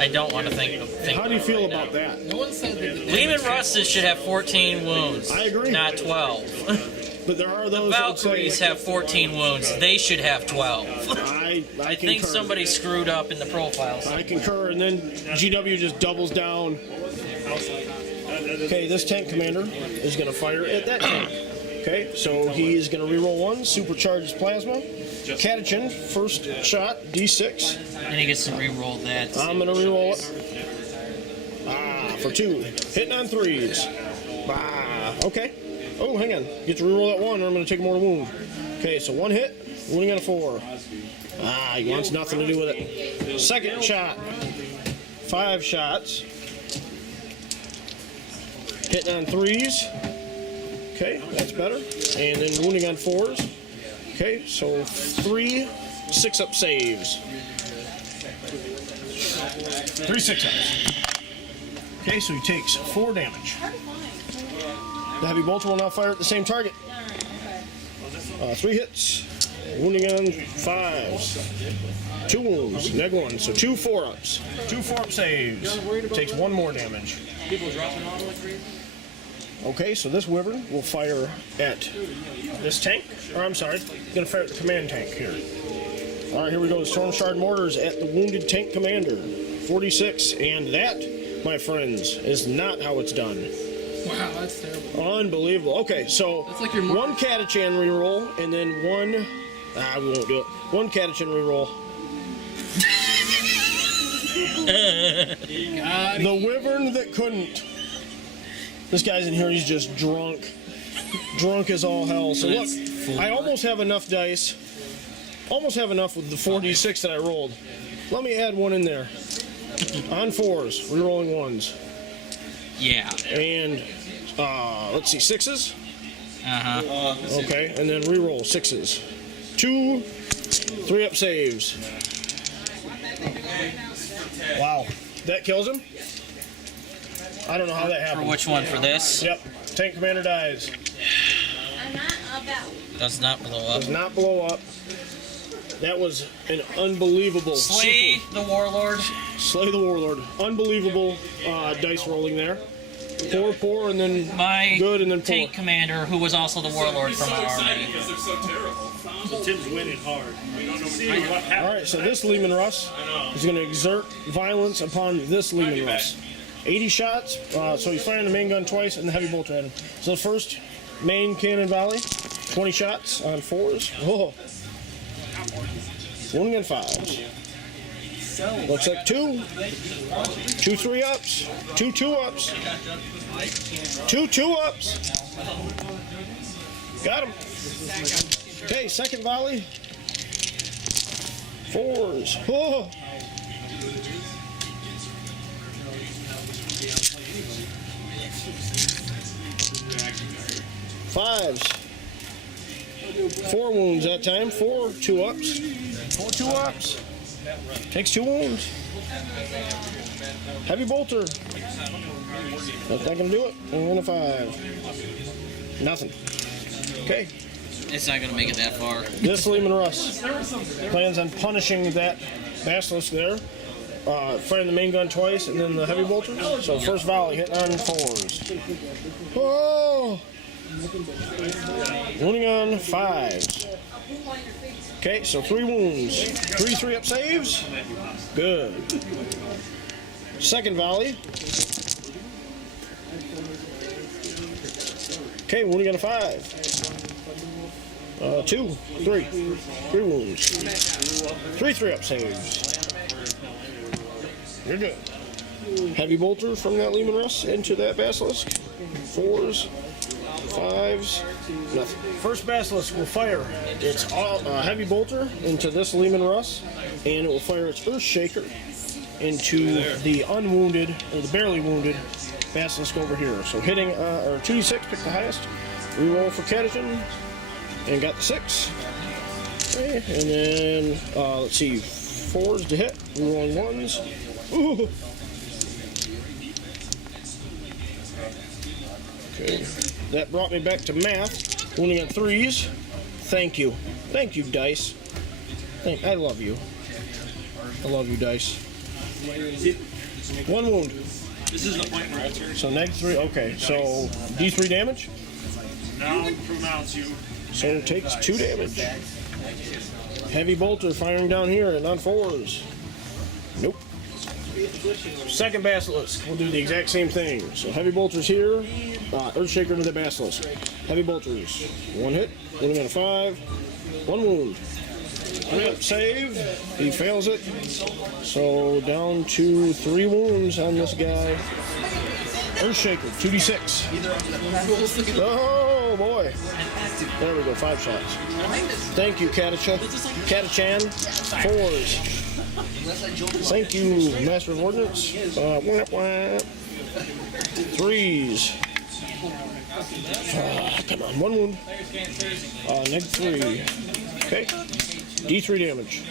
I don't want to think. How do you feel about that? No one said that. Lehman Russes should have 14 wounds. I agree. Not 12. But there are those that would Valkyries say, have 14 wounds. They should have 12. I think concur. somebody screwed up in the profiles. I concur, and then GW just doubles down. Okay, this tank commander is going to fire at that tank. Okay, so he's going to reroll 1, supercharges plasma. Catechin, first shot, D6. And he gets to reroll that. I'm going to reroll it. For 2. Hitting on 3s. Okay. Oh, hang on. Get to reroll that 1, or I'm going to take more to wound. Okay, so 1 hit, wounding on a 4. He wants nothing to do with it. Second shot. 5 shots. Hitting on 3s. Okay, that's better. And then wounding on 4s. Okay, so 3 6-up saves. 3 6-ups. Okay, so he takes 4 damage. The heavy bolter will now fire at the same target. 3 hits. Wounding on 5s. 2 wounds. Neg 1. So 2 4-ups. 2 4-up saves. Takes 1 more damage. Okay, so this wyvern will fire at this tank. Or I'm sorry, going to fire at the command tank here. All right, here we go. Storm Shard mortars at the wounded tank commander. 46, and that, my friends, is not how it's done. Wow, that's terrible. Unbelievable. Okay, so That's like your 1 Catechin reroll, and then 1. We won't do it. 1 Catechin reroll. The wyvern that couldn't. This guy's in here. He's just drunk. Drunk as all hell. So look, I almost have enough dice. Almost have enough with the 4d6 that I rolled. Let me add 1 in there. On 4s, rerolling 1s. Yeah. And let's see, 6s. Uh-huh. Okay, and then reroll 6s. 2 3-up saves. Wow, that kills him. I don't know how that For happened. which one? For this? Yep, tank commander dies. Does not blow up. Does not blow up. That was an unbelievable. Slay the warlord. Slay the warlord. Unbelievable dice rolling there. Poor, and then My good, and then poor. tank commander, who was also the warlord from our army. Because they're so terrible. So Tim's winning hard. We don't know what All happened. right, so this Lehman Russ is going to exert violence upon this Lehman Russ. 80 shots, so he's firing the main gun twice and the heavy bolter at him. So the first main cannon volley, 20 shots on 4s. Oh. Wounding on 5s. Looks like 2 3-ups, 2 2-ups, 2 2-ups. Got him. Okay, second volley. 4s. Oh. 5s. 4 wounds that time. 4 2-ups. 4 2-ups. Takes 2 wounds. Heavy bolter. That's not gonna do it. And a 5. Nothing. Okay. It's not going to make it that far. This Lehman Russ plans on punishing that basilisk there. Firing the main gun twice and then the heavy bolter. So first volley hitting on 4s. Oh! Wounding on 5s. Okay, so 3 wounds. 3 3-up saves. Good. Second volley. Okay, wounding on a 5. 2, 3. 3 wounds. 3 3-up saves. You're good. Heavy bolter from that Lehman Russ into that basilisk. 4s, 5s, nothing. First basilisk will fire its heavy bolter into this Lehman Russ, and it will fire its Earth Shaker into the unwounded, or the barely wounded basilisk over here. So hitting, or 2d6, pick the highest. Reroll for Catechin, and got the 6. Okay, and then, let's see, 4s to hit, rerolling 1s. Ooh. Okay, that brought me back to math. Wounding on 3s. Thank you. Thank you, dice. I love you. I love you, dice. 1 wound. This is the point where I turn. So -3. Okay, so D3 damage. Now pronounce you. So it takes 2 damage. Heavy bolter firing down here and on 4s. Nope. Second basilisk, we'll do the exact same thing. So heavy bolters here, Earthshaker into the basilisk. Heavy bolters, 1 hit, wounding on a 5, 1 wound. 3-up save, he fails it. So down to 3 wounds on this guy. Earthshaker, 2d6. Oh boy. There we go, 5 shots. Thank you, Catechin. 4s. Thank you, Master of Ordnance. 3s. Come on, 1 wound. -3. Okay. D3 damage.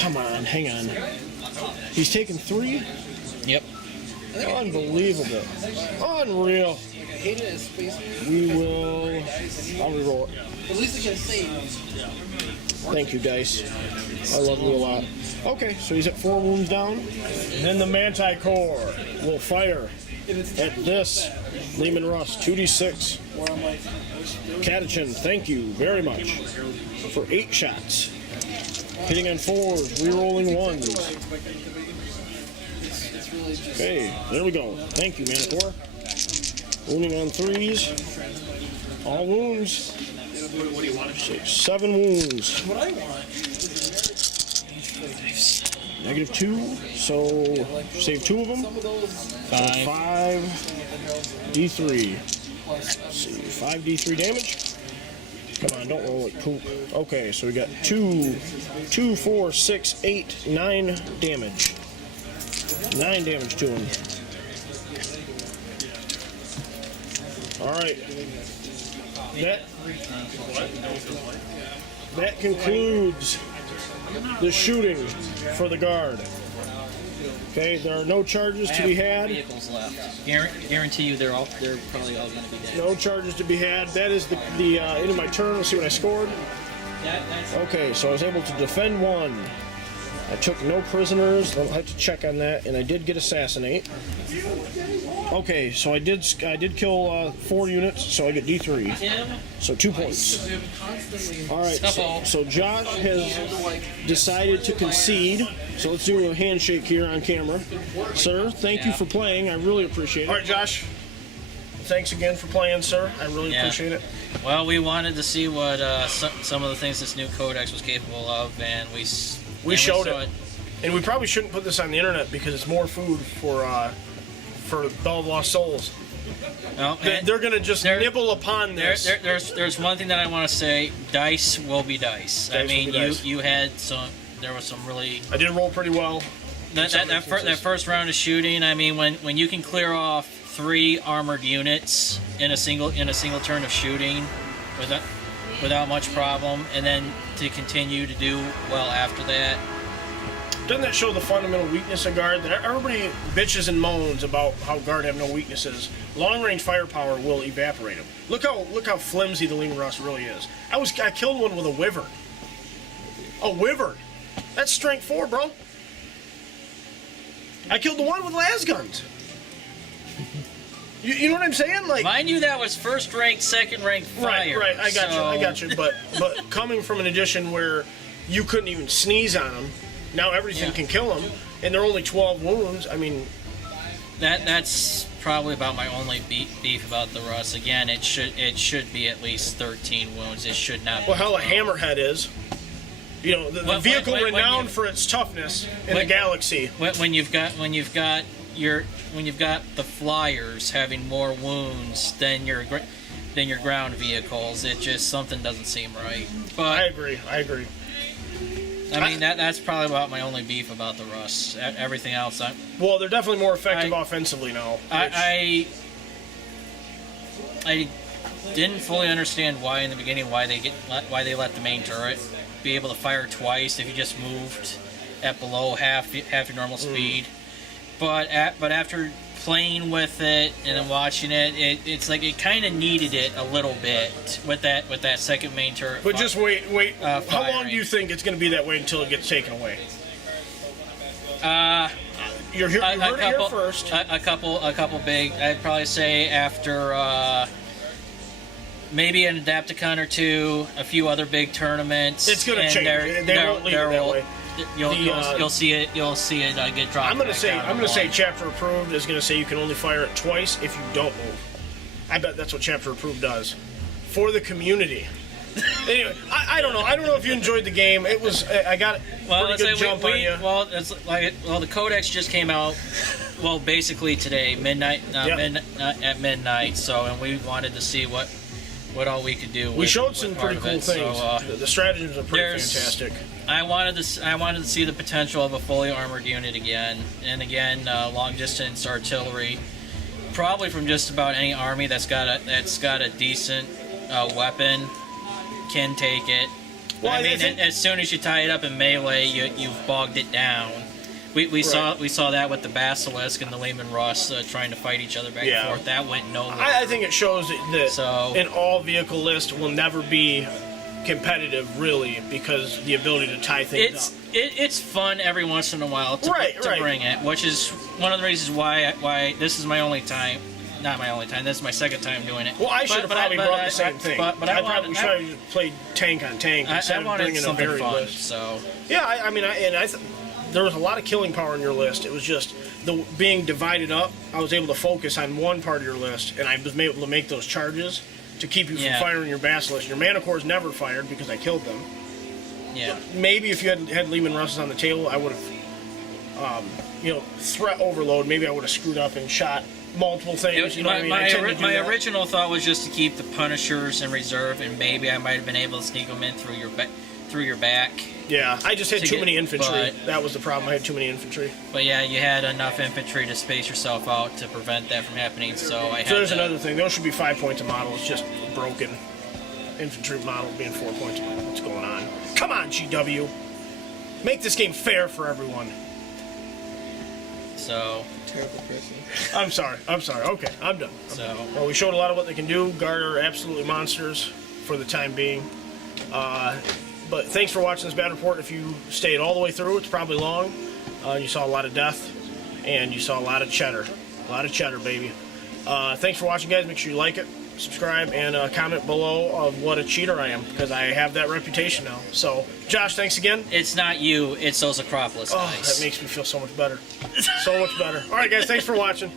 Come on, hang on. He's taken 3? Yep. Unbelievable. Unreal. We will... I'll reroll it. At least it can save. Thank you, dice. I love you a lot. Okay, so he's at 4 wounds down. And then the Manticore will fire at this Lehman Russ, 2d6. Catechin, thank you very much for 8 shots. Hitting on 4s, rerolling 1s. Okay, there we go. Thank you, Manticore. Wounding on 3s. All wounds. 7 wounds. -2, so save 2 of them. 5 D3. Let's see, 5 D3 damage. Come on, don't roll like poop. Okay, so we got 2, 4, 6, 8, 9 damage. 9 damage to him. Alright. That concludes the shooting for the guard. Okay, there are no charges to be had. Vehicles left. Guarantee you they're probably all going to be dead. No charges to be had. That is the end of my turn. Let's see what I scored. Okay, so I was able to defend 1. I took no prisoners. I'll have to check on that, and I did get assassinate. Okay, so I did kill 4 units, so I get D3. So 2 points. All right, so Josh has decided to concede. So let's do a handshake here on camera. Sir, thank you for playing. I really appreciate it. All right, Josh. Thanks again for playing, sir. I really appreciate it. Well, we wanted to see what some of the things this new codex was capable of, and we showed it. And we probably shouldn't put this on the internet because it's more food for Bell of Lost Souls. No, They're going to just nibble upon this. There's one thing that I want to say. Dice will be dice. I mean, you had some. There was some really. I did roll pretty well. That first round of shooting. I mean, when you can clear off 3 armored units in a single turn of shooting without much problem, and then to continue to do well after that. Doesn't that show the fundamental weakness of Guard? That everybody bitches and moans about how Guard have no weaknesses. Long-range firepower will evaporate them. Look how flimsy the Leman Russ really is. I killed one with a Wyvern. A Wyvern. That's strength 4, bro. I killed the one with las guns. You know what I'm saying? Like, mind you, that was first rank, second rank fire. Right. I got you. But coming from an edition where you couldn't even sneeze on them, now everything can kill them, and they're only 12 wounds. I mean, that's probably about my only beef about the Russ. Again, it should be at least 13 wounds. It should not be. Well, hell, a Hammerhead is. You know, the vehicle renowned for its toughness in the galaxy. When you've got the flyers having more wounds than your ground vehicles, it just something doesn't seem right. But I agree. I mean, that's probably about my only beef about the Russ. Everything else, well, they're definitely more effective offensively now. I didn't fully understand why in the beginning why they let the main turret be able to fire twice if you just moved at below half your normal speed. But after playing with it and then watching it, it's like it kind of needed it a little bit with that second main turret. But just wait. How long do you think it's going to be that way until it gets taken away? You heard it here first. A couple big. I'd probably say after maybe an Adepticon or two, a few other big tournaments. It's going to change. They won't leave it that way. You'll see it get dropped. I'm going to say chapter approved is going to say you can only fire it twice if you don't move. I bet that's what chapter approved does for the community. Anyway, I don't know. I don't know if you enjoyed the game. It was I got pretty good jump on you. Well, the Codex just came out. Well, basically today, midnight at midnight. So, and we wanted to see what all we could do. We showed some pretty cool things. So, the stratagems are pretty fantastic. I wanted to see the potential of a fully armored unit again, and again, long distance artillery, probably from just about any army that's got a decent weapon can take it. Well, I mean, as soon as you tie it up in melee, you've bogged it down. We saw that with the Basilisk and the Leman Russ trying to fight each other back and forth. That went nowhere. I think it shows that an all-vehicle list will never be competitive, really, because the ability to tie things up. It's fun every once in a while to bring it, which is one of the reasons why this is my only time. Not my only time. This is my second time doing it. Well, I should have probably brought the same thing. But I probably should have played tank on tank instead of bringing a varied list. So yeah, there was a lot of killing power in your list. It was just being divided up. I was able to focus on one part of your list, and I was able to make those charges to keep you from firing your Basilisk. Your Mana Cores never fired because I killed them. Yeah. Maybe if you had Leman Russes on the table, I would have, threat overload. Maybe I would have screwed up and shot multiple things. My original thought was just to keep the Punishers in reserve, and maybe I might have been able to sneak them in through your back. Yeah, I just had too many infantry. That was the problem. I had too many infantry. But yeah, you had enough infantry to space yourself out to prevent that from happening. So there's another thing. Those should be 5 points a model. It's just broken. Infantry model being 4 points a model. What's going on? Come on, GW. Make this game fair for everyone. So. Terrible person. I'm sorry. Okay, I'm done. Well, we showed a lot of what they can do. Guard are absolutely monsters for the time being. But thanks for watching this bad report. If you stayed all the way through, it's probably long. You saw a lot of death, and you saw a lot of cheddar. A lot of cheddar, baby. Thanks for watching, guys. Make sure you like it, subscribe, and comment below of what a cheater I am, because I have that reputation now. So, Josh, thanks again. It's not you. It's those Acropolis guys. Oh, that makes me feel so much better. So much better. All right, guys. Thanks for watching.